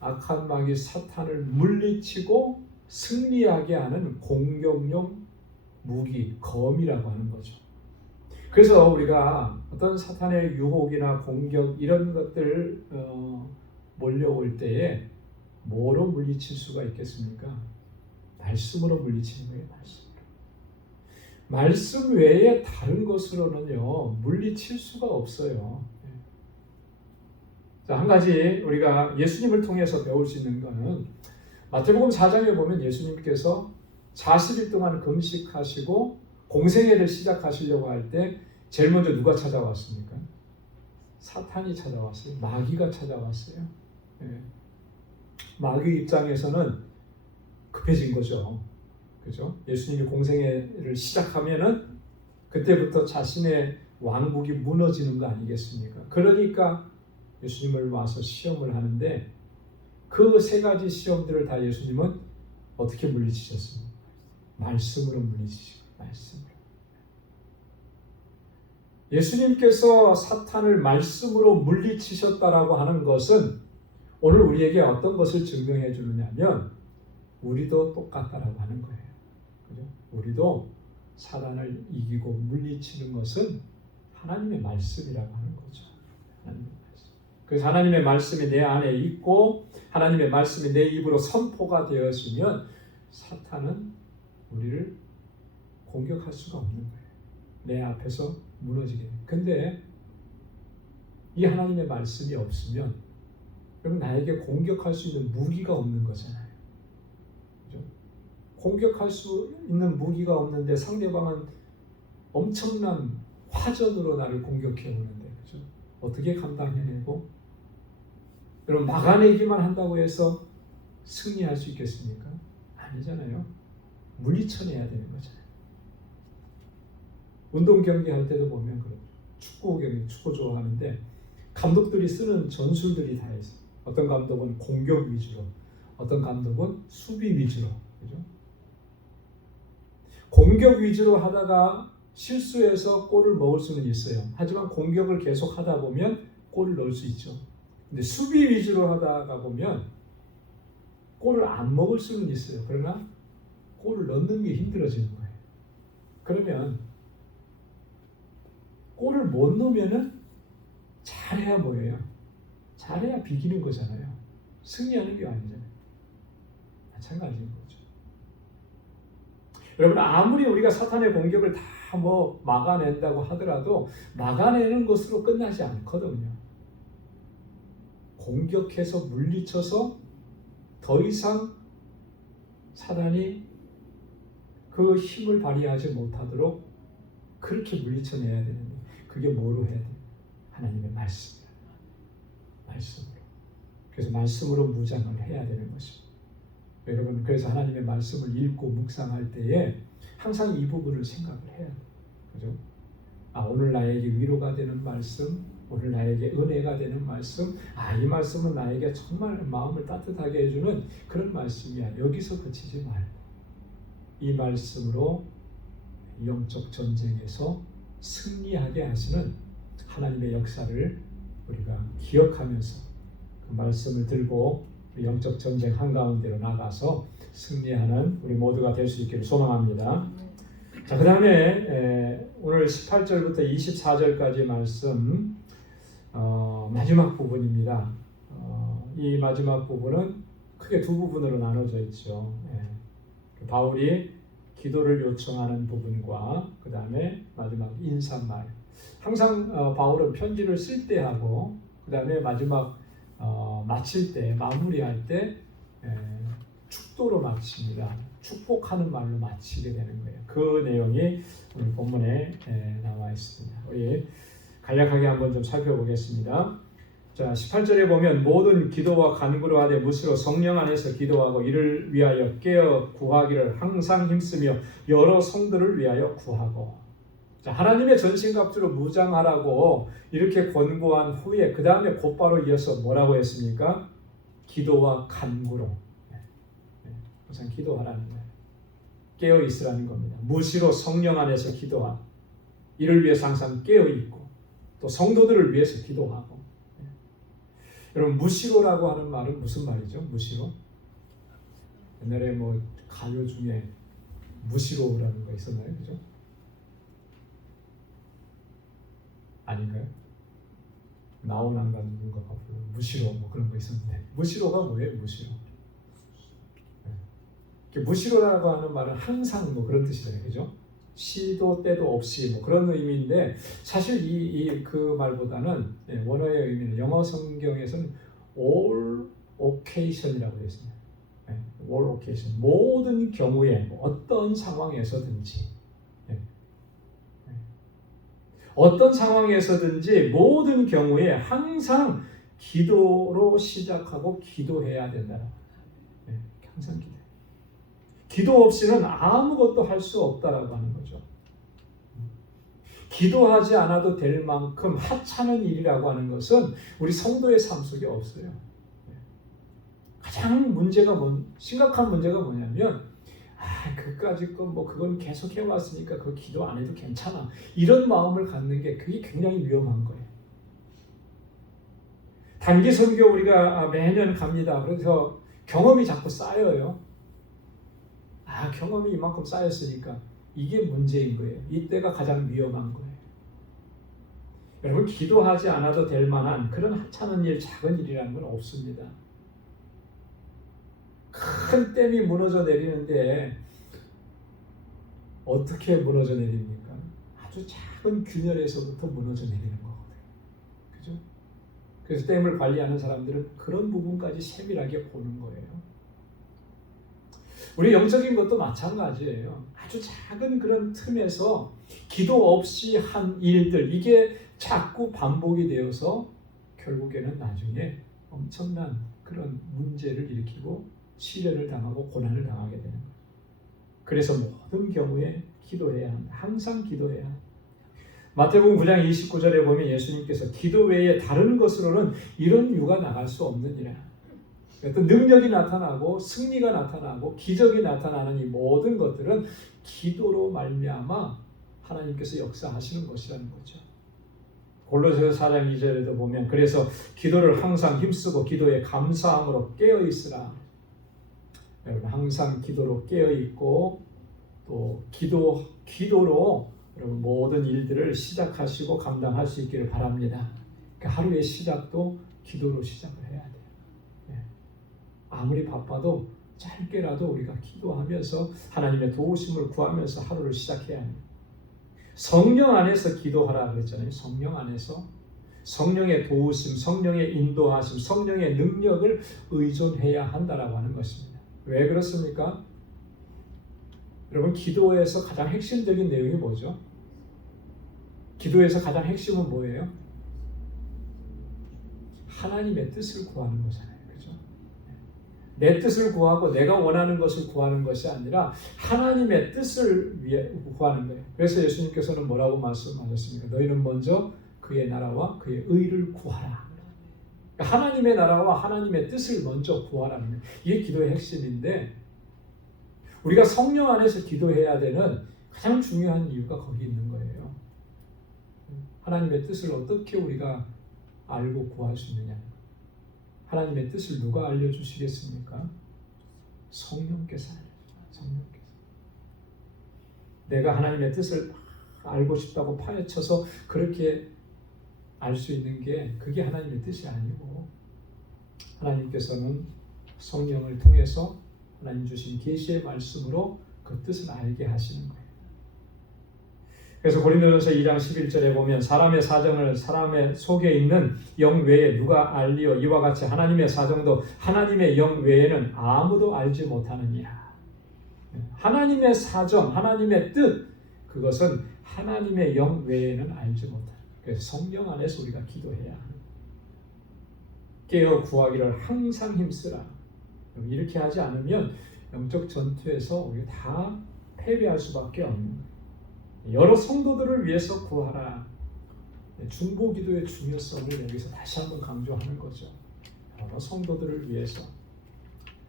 악한 마귀 사탄을 물리치고 승리하게 하는 공격용 무기, 검이라고 하는 거죠. 그래서 우리가 어떤 사탄의 유혹이나 공격 이런 것들 몰려올 때에 뭐로 물리칠 수가 있겠습니까? 말씀으로 물리치는 거예요. 말씀 외에 다른 것으로는요 물리칠 수가 없어요. 자, 한 가지 우리가 예수님을 통해서 배울 수 있는 것은 마태복음 4장에 보면 예수님께서 40일 동안 금식하시고 공생애를 시작하시려고 할 때 제일 먼저 누가 찾아왔습니까? 사탄이 찾아왔어요. 마귀가 찾아왔어요. 마귀 입장에서는 급해진 거죠. 그죠? 예수님이 공생애를 시작하면은 그때부터 자신의 왕국이 무너지는 거 아니겠습니까? 그러니까 예수님을 와서 시험을 하는데 그 세 가지 시험들을 다 예수님은 어떻게 물리치셨습니까? 말씀으로 물리치시고 말씀으로. 예수님께서 사탄을 말씀으로 물리치셨다라고 하는 것은 오늘 우리에게 어떤 것을 증명해 주느냐면 우리도 똑같다라고 하는 거예요. 그죠? 우리도 사단을 이기고 물리치는 것은 하나님의 말씀이라고 하는 거죠. 하나님의 말씀. 그래서 하나님의 말씀이 내 안에 있고 하나님의 말씀이 내 입으로 선포가 되었으면 사탄은 우리를 공격할 수가 없는 거예요. 내 앞에서 무너지게 돼요. 근데 이 하나님의 말씀이 없으면 그럼 나에게 공격할 수 있는 무기가 없는 거잖아요. 그죠? 공격할 수 있는 무기가 없는데 상대방은 엄청난 화전으로 나를 공격해 오는데 그죠? 어떻게 감당해내고 그럼 막아내기만 한다고 해서 승리할 수 있겠습니까? 아니잖아요. 물리쳐내야 되는 거잖아요. 운동 경기 할 때도 보면 그렇죠. 축구 경기, 축구 좋아하는데 감독들이 쓰는 전술들이 다 있어요. 어떤 감독은 공격 위주로, 어떤 감독은 수비 위주로, 그죠? 공격 위주로 하다가 실수해서 골을 먹을 수는 있어요. 하지만 공격을 계속 하다 보면 골을 넣을 수 있죠. 근데 수비 위주로 하다가 보면 골을 안 먹을 수는 있어요. 그러나 골을 넣는 게 힘들어지는 거예요. 그러면 골을 못 넣으면은 잘해야 뭐예요? 잘해야 비기는 거잖아요. 승리하는 게 아니잖아요. 마찬가지인 거죠. 여러분 아무리 우리가 사탄의 공격을 다 뭐 막아낸다고 하더라도 막아내는 것으로 끝나지 않거든요. 공격해서 물리쳐서 더 이상 사단이 그 힘을 발휘하지 못하도록 그렇게 물리쳐내야 되는데 그게 뭐로 해야 돼요? 하나님의 말씀이에요. 말씀으로. 그래서 말씀으로 무장을 해야 되는 것입니다. 여러분 그래서 하나님의 말씀을 읽고 묵상할 때에 항상 이 부분을 생각을 해야 돼요. 그죠? 오늘 나에게 위로가 되는 말씀, 오늘 나에게 은혜가 되는 말씀, 이 말씀은 나에게 정말 마음을 따뜻하게 해주는 그런 말씀이야. 여기서 그치지 말고 이 말씀으로 영적 전쟁에서 승리하게 하시는 하나님의 역사를 우리가 기억하면서 그 말씀을 들고 영적 전쟁 한가운데로 나가서 승리하는 우리 모두가 될 수 있기를 소망합니다. 자, 그 다음에 오늘 18절부터 24절까지 말씀 마지막 부분입니다. 이 마지막 부분은 크게 두 부분으로 나눠져 있죠. 바울이 기도를 요청하는 부분과 그 다음에 마지막 인사말. 항상 바울은 편지를 쓸 때 하고 그 다음에 마지막 마칠 때 마무리할 때 축도로 마칩니다. 축복하는 말로 마치게 되는 거예요. 그 내용이 오늘 본문에 나와 있습니다. 우리 간략하게 한번 좀 살펴보겠습니다. 자, 18절에 보면 모든 기도와 간구로 하되 무시로 성령 안에서 기도하고 이를 위하여 깨어 구하기를 항상 힘쓰며 여러 성도를 위하여 구하고. 자, 하나님의 전신갑주로 무장하라고 이렇게 권고한 후에 그 다음에 곧바로 이어서 뭐라고 했습니까? 기도와 간구로. 항상 기도하라는 거예요. 깨어 있으라는 겁니다. 무시로 성령 안에서 기도하고 이를 위해서 항상 깨어 있고 또 성도들을 위해서 기도하고. 여러분 무시로라고 하는 말은 무슨 말이죠? 무시로? 옛날에 뭐 가요 중에 무시로라는 거 있었나요? 그죠? 아닌가요? 나훈아인가 누군가가 부른 무시로 뭐 그런 거 있었는데 무시로가 뭐예요? 무시로. 무시로라고 하는 말은 항상 뭐 그런 뜻이잖아요, 그죠? 시도 때도 없이 뭐 그런 의미인데 사실 그 말보다는 원어의 의미는 영어 성경에서는 all occasion이라고 되어 있습니다. all occasion 모든 경우에 어떤 상황에서든지 어떤 상황에서든지 모든 경우에 항상 기도로 시작하고 기도해야 된다. 항상 기도. 기도 없이는 아무것도 할 수 없다라고 하는 거죠. 기도하지 않아도 될 만큼 하찮은 일이라고 하는 것은 우리 성도의 삶 속에 없어요. 가장 심각한 문제가 뭐냐면 그까짓 건 뭐 그건 계속 해왔으니까 그 기도 안 해도 괜찮아. 이런 마음을 갖는 게 그게 굉장히 위험한 거예요. 단기 선교 우리가 매년 갑니다. 그래서 경험이 자꾸 쌓여요. 경험이 이만큼 쌓였으니까 이게 문제인 거예요. 이때가 가장 위험한 거예요. 여러분 기도하지 않아도 될 만한 그런 하찮은 일, 작은 일이라는 건 없습니다. 큰 댐이 무너져 내리는데 어떻게 무너져 내립니까? 아주 작은 균열에서부터 무너져 내리는 거거든요. 그죠? 그래서 댐을 관리하는 사람들은 그런 부분까지 세밀하게 보는 거예요. 우리 영적인 것도 마찬가지예요. 아주 작은 그런 틈에서 기도 없이 한 일들, 이게 자꾸 반복이 되어서 결국에는 나중에 엄청난 그런 문제를 일으키고 시련을 당하고 고난을 당하게 되는 거예요. 그래서 모든 경우에 기도해야 합니다. 항상 기도해야 합니다. 마태복음 9장 29절에 보면 예수님께서 기도 외에 다른 것으로는 이런 유가 나갈 수 없느니라. 어떤 능력이 나타나고 승리가 나타나고 기적이 나타나는 이 모든 것들은 기도로 말미암아 하나님께서 역사하시는 것이라는 거죠. 골로새서 4장 2절에도 보면 그래서 기도를 항상 힘쓰고 기도에 감사함으로 깨어 있으라. 여러분 항상 기도로 깨어 있고 또 기도로 여러분 모든 일들을 시작하시고 감당할 수 있기를 바랍니다. 그러니까 하루의 시작도 기도로 시작을 해야 돼요. 아무리 바빠도 짧게라도 우리가 기도하면서 하나님의 도우심을 구하면서 하루를 시작해야 합니다. 성령 안에서 기도하라 그랬잖아요. 성령 안에서 성령의 도우심, 성령의 인도하심, 성령의 능력을 의존해야 한다라고 하는 것입니다. 왜 그렇습니까? 여러분 기도에서 가장 핵심적인 내용이 뭐죠? 기도에서 가장 핵심은 뭐예요? 하나님의 뜻을 구하는 거잖아요. 그죠? 내 뜻을 구하고 내가 원하는 것을 구하는 것이 아니라 하나님의 뜻을 위해 구하는 거예요. 그래서 예수님께서는 뭐라고 말씀하셨습니까? 너희는 먼저 그의 나라와 그의 의를 구하라. 그러니까 하나님의 나라와 하나님의 뜻을 먼저 구하라는 거예요. 이게 기도의 핵심인데 우리가 성령 안에서 기도해야 되는 가장 중요한 이유가 거기 있는 거예요. 하나님의 뜻을 어떻게 우리가 알고 구할 수 있느냐. 하나님의 뜻을 누가 알려주시겠습니까? 성령께서 알려주세요. 성령께서. 내가 하나님의 뜻을 알고 싶다고 파헤쳐서 그렇게 알 수 있는 게 그게 하나님의 뜻이 아니고 하나님께서는 성령을 통해서 하나님 주신 계시의 말씀으로 그 뜻을 알게 하시는 거예요. 그래서 고린도전서 2장 11절에 보면 사람의 사정을 사람의 속에 있는 영 외에 누가 알리오 이와 같이 하나님의 사정도 하나님의 영 외에는 아무도 알지 못하느니라. 하나님의 사정, 하나님의 뜻 그것은 하나님의 영 외에는 알지 못한다. 그래서 성령 안에서 우리가 기도해야 합니다. 깨어 구하기를 항상 힘쓰라. 이렇게 하지 않으면 영적 전투에서 우리가 다 패배할 수밖에 없는 거예요. 여러 성도들을 위해서 구하라. 중보 기도의 중요성을 여기서 다시 한번 강조하는 거죠. 여러 성도들을 위해서.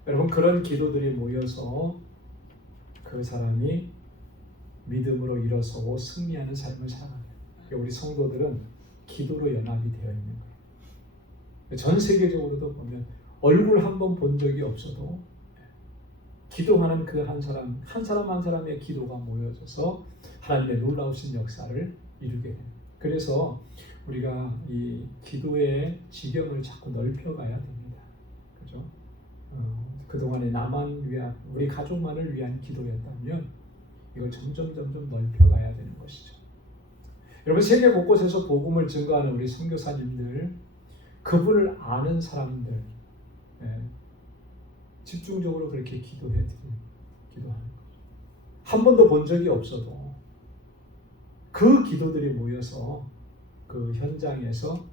여러분 그런 기도들이 모여서 그 사람이 믿음으로 일어서고 승리하는 삶을 살아가요. 우리 성도들은 기도로 연합이 되어 있는 거예요. 전 세계적으로도 보면 얼굴 한 번 본 적이 없어도 기도하는 그 한 사람 한 사람의 기도가 모여져서 하나님의 놀라우신 역사를 이루게 됩니다. 그래서 우리가 이 기도의 지경을 자꾸 넓혀가야 됩니다. 그죠? 그동안에 나만 위한, 우리 가족만을 위한 기도였다면 이걸 점점 넓혀가야 되는 것이죠. 여러분, 세계 곳곳에서 복음을 증거하는 우리 선교사님들, 그분을 아는 사람들, 집중적으로 그렇게 기도하는 거죠. 한 번도 본 적이 없어도 그 기도들이 모여서 그 현장에서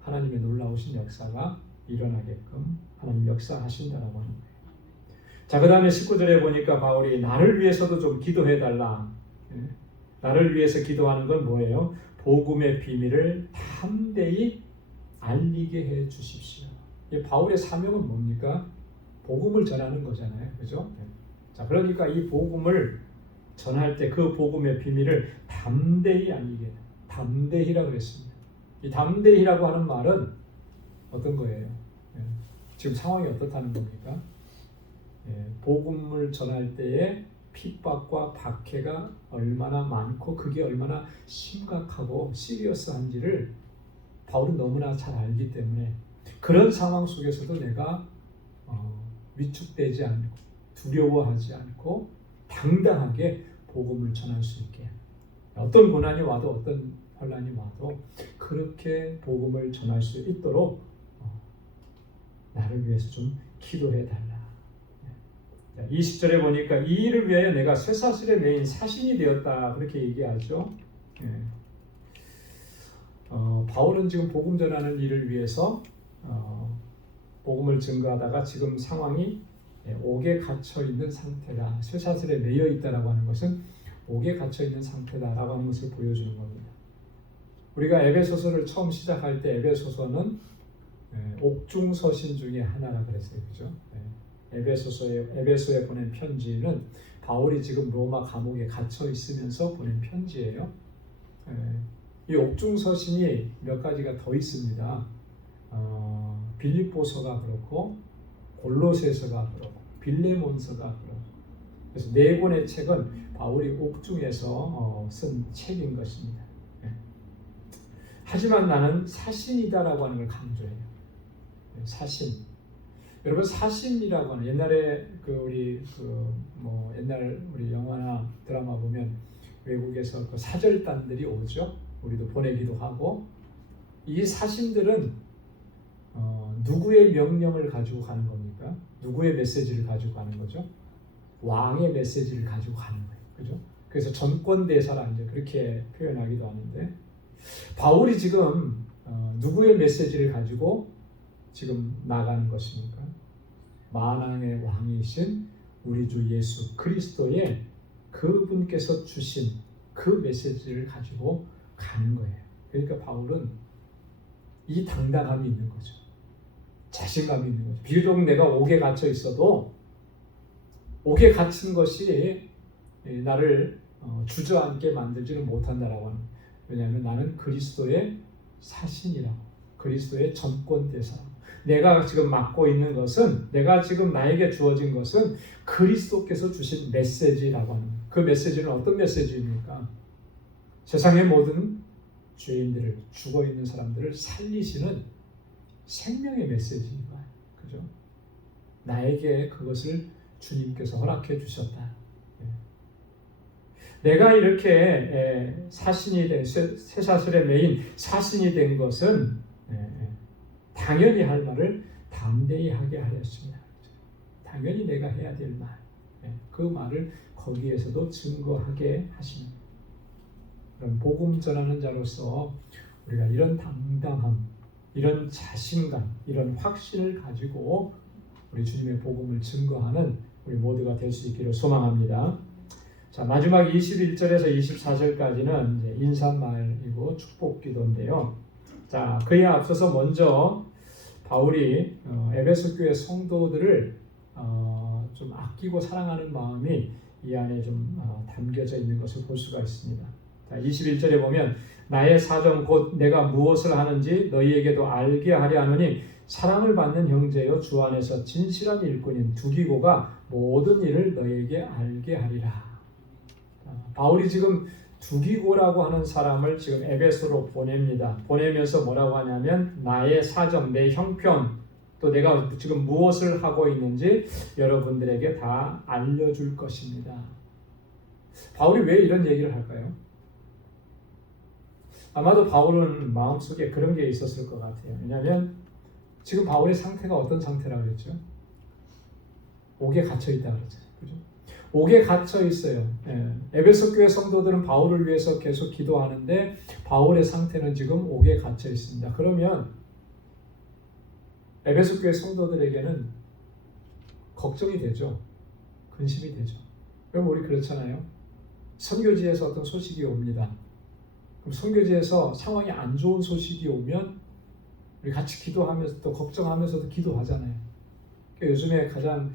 하나님의 놀라우신 역사가 일어나게끔 하나님 역사하신다라고 하는 거예요. 자, 그 다음에 19절에 보니까 바울이 나를 위해서도 좀 기도해달라. 나를 위해서 기도하는 건 뭐예요? 복음의 비밀을 담대히 알리게 해 주십시오. 바울의 사명은 뭡니까? 복음을 전하는 거잖아요. 그죠? 자, 그러니까 이 복음을 전할 때 그 복음의 비밀을 담대히 알리게, 담대히라고 그랬습니다. 이 담대히라고 하는 말은 어떤 거예요? 지금 상황이 어떻다는 겁니까? 복음을 전할 때에 핍박과 박해가 얼마나 많고 그게 얼마나 심각하고 시리어스한지를 바울은 너무나 잘 알기 때문에 그런 상황 속에서도 내가 위축되지 않고 두려워하지 않고 당당하게 복음을 전할 수 있게, 어떤 고난이 와도 어떤 환난이 와도 그렇게 복음을 전할 수 있도록 나를 위해서 좀 기도해 달라. 20절에 보니까 이 일을 위하여 내가 쇠사슬에 매인 사신이 되었다, 그렇게 얘기하죠. 바울은 지금 복음 전하는 일을 위해서 복음을 증거하다가 지금 상황이 옥에 갇혀 있는 상태다. 쇠사슬에 매여 있다라고 하는 것은 옥에 갇혀 있는 상태다라고 하는 것을 보여주는 겁니다. 우리가 에베소서를 처음 시작할 때 에베소서는 옥중서신 중에 하나라 그랬어요. 그죠? 에베소에 보낸 편지는 바울이 지금 로마 감옥에 갇혀 있으면서 보낸 편지예요. 이 옥중서신이 몇 가지가 더 있습니다. 빌립보서가 그렇고 골로새서가 그렇고 빌레몬서가 그렇고, 그래서 네 권의 책은 바울이 옥중에서 쓴 책인 것입니다. 하지만 나는 사신이다라고 하는 걸 강조해요. 사신. 여러분, 사신이라고 하는, 옛날에 옛날 우리 영화나 드라마 보면 외국에서 그 사절단들이 오죠. 우리도 보내기도 하고, 이 사신들은 누구의 명령을 가지고 가는 겁니까? 누구의 메시지를 가지고 가는 거죠? 왕의 메시지를 가지고 가는 거예요. 그죠? 그래서 전권대사라 이제 그렇게 표현하기도 하는데, 바울이 지금 누구의 메시지를 가지고 지금 나가는 것입니까? 만왕의 왕이신 우리 주 예수 그리스도의 그분께서 주신 그 메시지를 가지고 가는 거예요. 그러니까 바울은 이 당당함이 있는 거죠. 자신감이 있는 거죠. 비록 내가 옥에 갇혀 있어도 옥에 갇힌 것이 나를 주저앉게 만들지는 못한다라고 하는 거예요. 왜냐하면 나는 그리스도의 사신이라고, 그리스도의 전권대사라고. 내가 지금 맡고 있는 것은, 내가 지금 나에게 주어진 것은 그리스도께서 주신 메시지라고 하는 거예요. 그 메시지는 어떤 메시지입니까? 세상의 모든 죄인들을, 죽어있는 사람들을 살리시는 생명의 메시지인 거예요. 그죠? 나에게 그것을 주님께서 허락해 주셨다. 내가 이렇게 사신이 된, 쇠사슬에 매인 사신이 된 것은 당연히 할 말을 담대히 하게 하였습니다. 당연히 내가 해야 될 말, 그 말을 거기에서도 증거하게 하시는, 그런 복음 전하는 자로서 우리가 이런 당당함, 이런 자신감, 이런 확신을 가지고 우리 주님의 복음을 증거하는 우리 모두가 될 수 있기를 소망합니다. 자, 마지막 21절에서 24절까지는 이제 인사말이고 축복기도인데요. 자, 그에 앞서서 먼저 바울이 에베소 교회 성도들을 좀 아끼고 사랑하는 마음이 이 안에 좀 담겨져 있는 것을 볼 수가 있습니다. 자, 21절에 보면 나의 사정 곧 내가 무엇을 하는지 너희에게도 알게 하려 하노니 사랑을 받는 형제여 주 안에서 진실한 일꾼인 두기고가 모든 일을 너에게 알게 하리라. 바울이 지금 두기고라고 하는 사람을 지금 에베소로 보냅니다. 보내면서 뭐라고 하냐면 나의 사정, 내 형편, 또 내가 지금 무엇을 하고 있는지 여러분들에게 다 알려줄 것입니다. 바울이 왜 이런 얘기를 할까요? 아마도 바울은 마음속에 그런 게 있었을 것 같아요. 왜냐하면 지금 바울의 상태가 어떤 상태라고 그랬죠? 옥에 갇혀 있다 그랬죠. 그죠? 옥에 갇혀 있어요. 에베소 교회 성도들은 바울을 위해서 계속 기도하는데 바울의 상태는 지금 옥에 갇혀 있습니다. 그러면 에베소 교회 성도들에게는 걱정이 되죠. 근심이 되죠. 그럼 우리 그렇잖아요. 선교지에서 어떤 소식이 옵니다. 그럼 선교지에서 상황이 안 좋은 소식이 오면 우리 같이 기도하면서 또 걱정하면서도 기도하잖아요. 요즘에 가장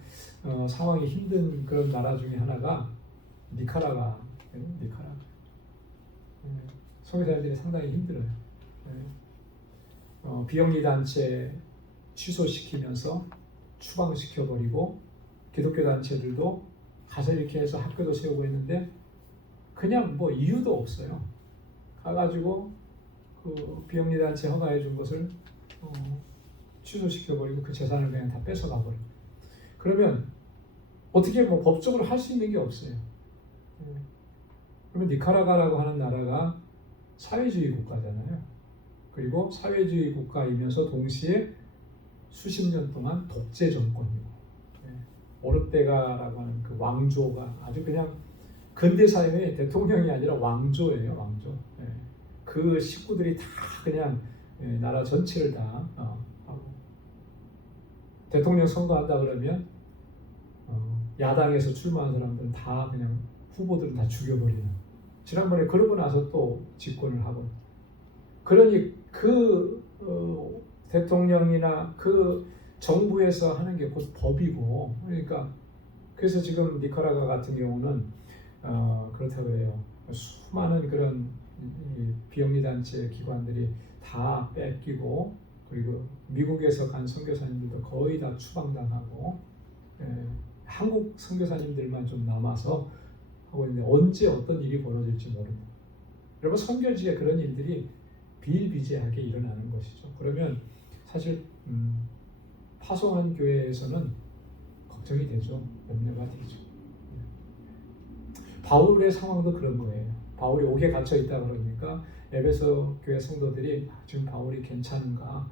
상황이 힘든 그런 나라 중에 하나가 니카라과. 선교사님들이 상당히 힘들어요. 비영리 단체 취소시키면서 추방시켜버리고 기독교 단체들도 가서 이렇게 해서 학교도 세우고 있는데 그냥 뭐 이유도 없어요. 가가지고 그 비영리 단체 허가해 준 것을 취소시켜버리고 그 재산을 그냥 다 뺏어가버려. 그러면 어떻게 뭐 법적으로 할 수 있는 게 없어요. 그러면 니카라과라고 하는 나라가 사회주의 국가잖아요. 그리고 사회주의 국가이면서 동시에 수십 년 동안 독재 정권이고 오르테가라고 하는 그 왕조가 아주 그냥 근대 사회의 대통령이 아니라 왕조예요. 왕조. 그 식구들이 다 그냥 나라 전체를 다 하고 대통령 선거한다 그러면 야당에서 출마한 사람들은 다 그냥 후보들은 다 죽여버리는. 지난번에 그러고 나서 또 집권을 하고. 그러니 그 대통령이나 그 정부에서 하는 게 곧 법이고. 그러니까 그래서 지금 니카라과 같은 경우는 그렇다고 해요. 수많은 그런 비영리 단체 기관들이 다 뺏기고 그리고 미국에서 간 선교사님들도 거의 다 추방당하고 한국 선교사님들만 좀 남아서 하고 있는데 언제 어떤 일이 벌어질지 모릅니다. 여러분 선교지에 그런 일들이 비일비재하게 일어나는 것이죠. 그러면 사실 파송한 교회에서는 걱정이 되죠. 염려가 되죠. 바울의 상황도 그런 거예요. 바울이 옥에 갇혀 있다 그러니까 에베소 교회 성도들이 지금 바울이 괜찮은가,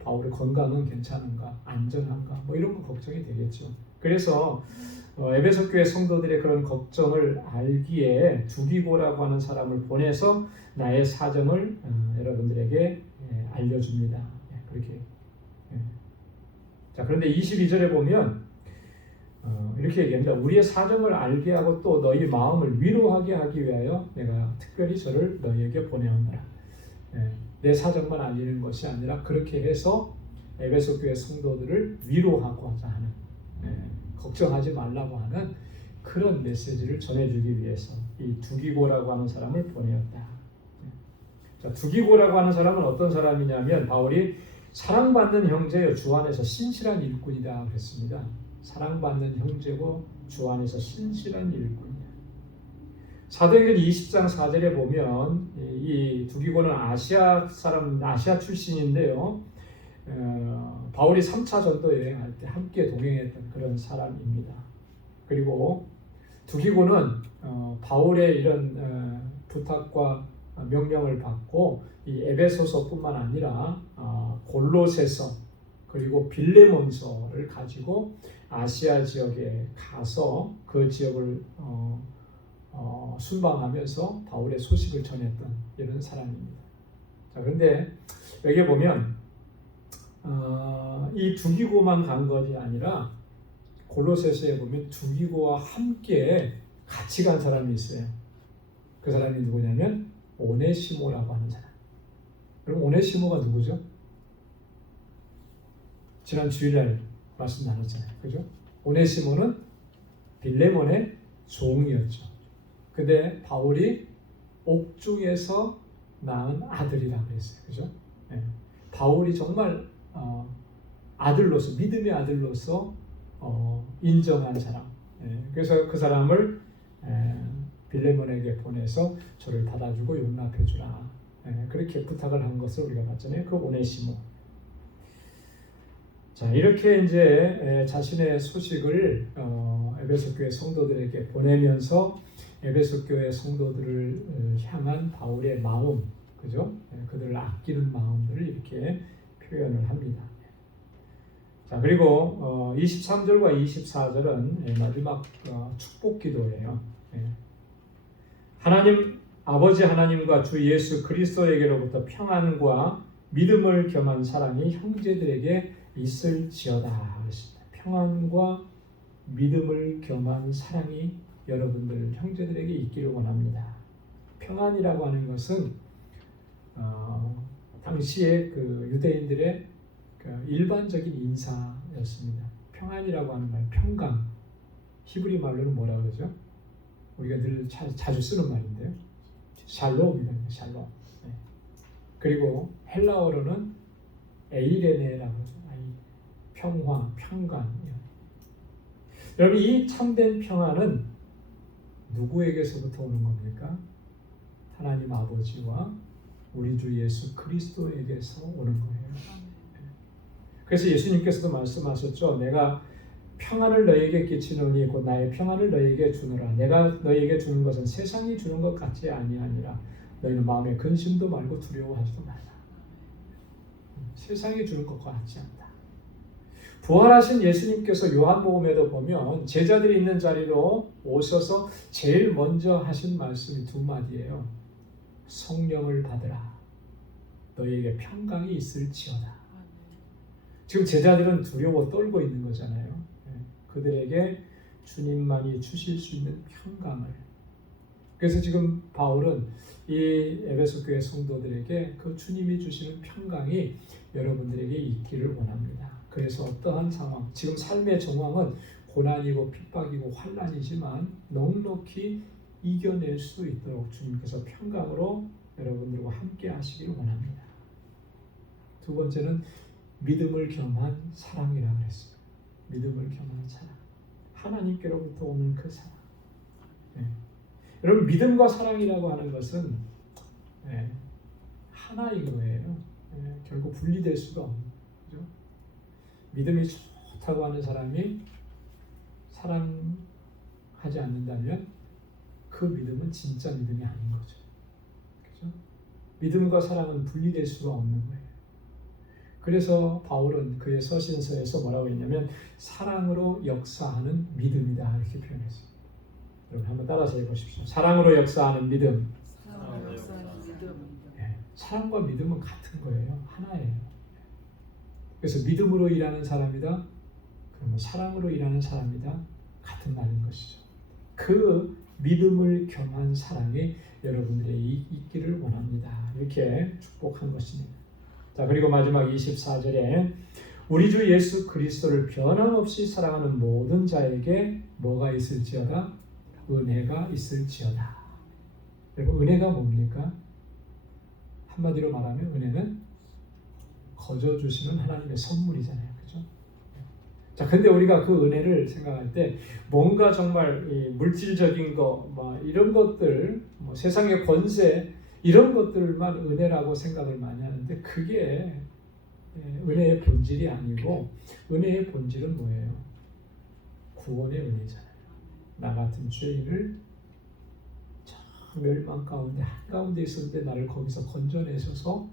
바울의 건강은 괜찮은가, 안전한가, 뭐 이런 거 걱정이 되겠죠. 그래서 에베소 교회 성도들의 그런 걱정을 알기에 두기고라고 하는 사람을 보내서 나의 사정을 여러분들에게 알려줍니다. 그렇게. 자, 그런데 22절에 보면 이렇게 얘기합니다. 우리의 사정을 알게 하고 또 너희 마음을 위로하게 하기 위하여 내가 특별히 저를 너희에게 보내었노라. 내 사정만 알리는 것이 아니라 그렇게 해서 에베소 교회 성도들을 위로하고자 하는, 걱정하지 말라고 하는 그런 메시지를 전해주기 위해서 이 두기고라고 하는 사람을 보내었다. 자, 두기고라고 하는 사람은 어떤 사람이냐면 바울이 사랑받는 형제여 주 안에서 신실한 일꾼이다 그랬습니다. 사랑받는 형제고 주 안에서 신실한 일꾼이다. 사도행전 20장 4절에 보면 이 두기고는 아시아 출신인데요. 바울이 3차 전도 여행할 때 함께 동행했던 그런 사람입니다. 그리고 두기고는 바울의 이런 부탁과 명령을 받고 이 에베소서뿐만 아니라 골로새서 그리고 빌레몬서를 가지고 아시아 지역에 가서 그 지역을 순방하면서 바울의 소식을 전했던 이런 사람입니다. 자, 그런데 여기 보면 이 두기고만 간 것이 아니라 골로새서에 보면 두기고와 함께 같이 간 사람이 있어요. 그 사람이 누구냐면 오네시모라고 하는 사람. 그럼 오네시모가 누구죠? 지난 주일날 말씀 나눴잖아요. 그죠? 오네시모는 빌레몬의 종이었죠. 근데 바울이 옥중에서 낳은 아들이라고 했어요. 그죠? 바울이 정말 아들로서, 믿음의 아들로서 인정한 사람. 그래서 그 사람을 빌레몬에게 보내서 저를 받아주고 용납해 주라. 그렇게 부탁을 한 것을 우리가 봤잖아요. 그 오네시모. 자, 이렇게 이제 자신의 소식을 에베소 교회 성도들에게 보내면서 에베소 교회 성도들을 향한 바울의 마음, 그죠? 그들을 아끼는 마음들을 이렇게 표현을 합니다. 자, 그리고 23절과 24절은 마지막 축복 기도예요. 하나님 아버지 하나님과 주 예수 그리스도에게로부터 평안과 믿음을 겸한 사랑이 형제들에게 있을지어다. 평안과 믿음을 겸한 사랑이 여러분들 형제들에게 있기를 원합니다. 평안이라고 하는 것은 당시에 그 유대인들의 그 일반적인 인사였습니다. 평안이라고 하는 말, 평강. 히브리 말로는 뭐라 그러죠? 우리가 늘 자주 쓰는 말인데요. 샬롬이다. 샬롬. 그리고 헬라어로는 에이레네라고 하죠. 평화, 평강. 여러분, 이 참된 평안은 누구에게서부터 오는 겁니까? 하나님 아버지와 우리 주 예수 그리스도에게서 오는 거예요. 그래서 예수님께서도 말씀하셨죠. 내가 평안을 너에게 끼치노니 곧 나의 평안을 너에게 주노라. 내가 너에게 주는 것은 세상이 주는 것 같지 아니하니라. 너희는 마음에 근심도 말고 두려워하지도 말라. 세상이 주는 것과 같지 않다. 부활하신 예수님께서 요한복음에도 보면 제자들이 있는 자리로 오셔서 제일 먼저 하신 말씀이 두 마디예요. 성령을 받으라. 너희에게 평강이 있을지어다. 지금 제자들은 두려워 떨고 있는 거잖아요. 그들에게 주님만이 주실 수 있는 평강을. 그래서 지금 바울은 이 에베소 교회 성도들에게 그 주님이 주시는 평강이 여러분들에게 있기를 원합니다. 그래서 어떠한 상황, 지금 삶의 정황은 고난이고 핍박이고 환난이지만 넉넉히 이겨낼 수 있도록 주님께서 평강으로 여러분들과 함께 하시기를 원합니다. 두 번째는 믿음을 겸한 사랑이라고 그랬어요. 믿음을 겸한 사랑. 하나님께로부터 오는 그 사랑. 여러분, 믿음과 사랑이라고 하는 것은 하나인 거예요. 결국 분리될 수가 없는 거죠. 믿음이 좋다고 하는 사람이 사랑하지 않는다면 그 믿음은 진짜 믿음이 아닌 거죠. 그렇죠? 믿음과 사랑은 분리될 수가 없는 거예요. 그래서 바울은 그의 서신서에서 뭐라고 했냐면 사랑으로 역사하는 믿음이다 이렇게 표현했습니다. 여러분 한번 따라서 해보십시오. 사랑으로 역사하는 믿음. 사랑과 믿음은 같은 거예요. 하나예요. 그래서 믿음으로 일하는 사람이다. 그러면 사랑으로 일하는 사람이다. 같은 말인 것이죠. 그 믿음을 겸한 사랑이 여러분들에게 있기를 원합니다. 이렇게 축복한 것입니다. 자, 그리고 마지막 24절에 우리 주 예수 그리스도를 변함없이 사랑하는 모든 자에게 뭐가 있을지어다? 은혜가 있을지어다. 여러분, 은혜가 뭡니까? 한마디로 말하면 은혜는 거저 주시는 하나님의 선물이잖아요. 그죠? 자, 근데 우리가 그 은혜를 생각할 때 뭔가 정말 물질적인 거, 이런 것들, 세상의 권세, 이런 것들만 은혜라고 생각을 많이 하는데 그게 은혜의 본질이 아니고 은혜의 본질은 뭐예요? 구원의 은혜잖아요. 나 같은 죄인을 멸망 가운데 한가운데 있었는데 나를 거기서 건져내셔서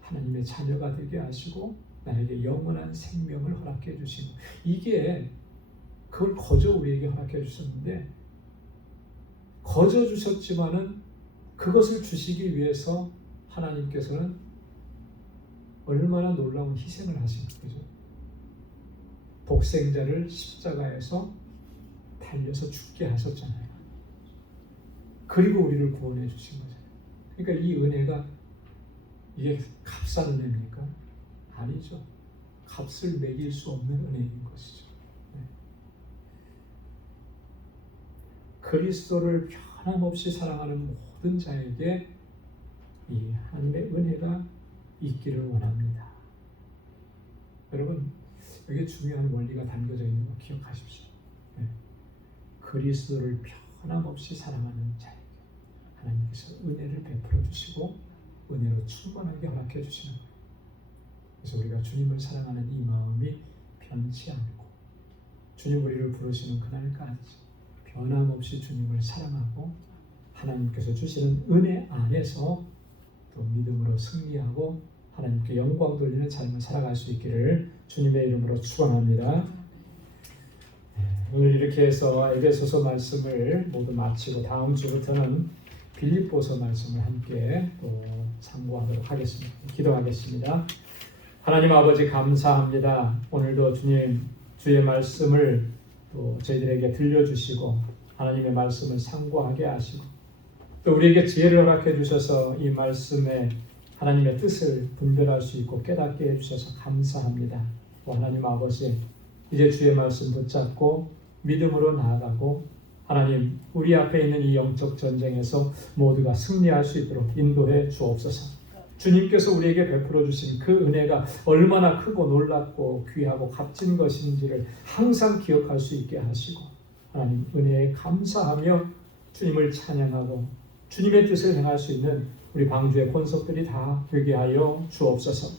하나님의 자녀가 되게 하시고 나에게 영원한 생명을 허락해 주시고 이게 그걸 거저 우리에게 허락해 주셨는데 거저 주셨지만은 그것을 주시기 위해서 하나님께서는 얼마나 놀라운 희생을 하신 거죠. 독생자를 십자가에서 달려서 죽게 하셨잖아요. 그리고 우리를 구원해 주신 거잖아요. 그러니까 이 은혜가 이게 값싼 은혜입니까? 아니죠. 값을 매길 수 없는 은혜인 것이죠. 그리스도를 변함없이 사랑하는 모든 자에게 이 하나님의 은혜가 있기를 원합니다. 여러분, 여기에 중요한 원리가 담겨져 있는 거 기억하십시오. 네. 그리스도를 변함없이 사랑하는 자에게 하나님께서 은혜를 베풀어 주시고 은혜로 충만하게 허락해 주시는 거예요. 그래서 우리가 주님을 사랑하는 이 마음이 변치 않고 주님 우리를 부르시는 그날까지 변함없이 주님을 사랑하고 하나님께서 주시는 은혜 안에서 또 믿음으로 승리하고 하나님께 영광 돌리는 삶을 살아갈 수 있기를 주님의 이름으로 축원합니다. 오늘 이렇게 해서 에베소서 말씀을 모두 마치고 다음 주부터는 빌립보서 말씀을 함께 또 상고하도록 하겠습니다. 기도하겠습니다. 하나님 아버지 감사합니다. 오늘도 주님 주의 말씀을 또 저희들에게 들려주시고 하나님의 말씀을 상고하게 하시고 또 우리에게 지혜를 허락해 주셔서 이 말씀에 하나님의 뜻을 분별할 수 있고 깨닫게 해주셔서 감사합니다. 또 하나님 아버지 이제 주의 말씀 붙잡고 믿음으로 나아가고 하나님 우리 앞에 있는 이 영적 전쟁에서 모두가 승리할 수 있도록 인도해 주옵소서. 주님께서 우리에게 베풀어 주신 그 은혜가 얼마나 크고 놀랍고 귀하고 값진 것인지를 항상 기억할 수 있게 하시고 하나님 은혜에 감사하며 주님을 찬양하고 주님의 뜻을 행할 수 있는 우리 방주의 권속들이 다 되게 하여 주옵소서.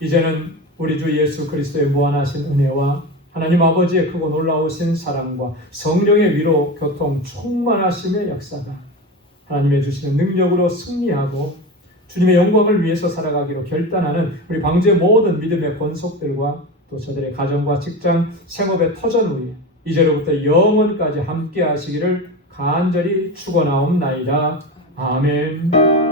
이제는 우리 주 예수 그리스도의 무한하신 은혜와 하나님 아버지의 크고 놀라우신 사랑과 성령의 위로 교통 충만하심의 역사가 하나님의 주시는 능력으로 승리하고 주님의 영광을 위해서 살아가기로 결단하는 우리 방주의 모든 믿음의 권속들과 또 저들의 가정과 직장, 생업의 터전 위에 이제로부터 영원까지 함께 하시기를 간절히 축원하옵나이다. 아멘.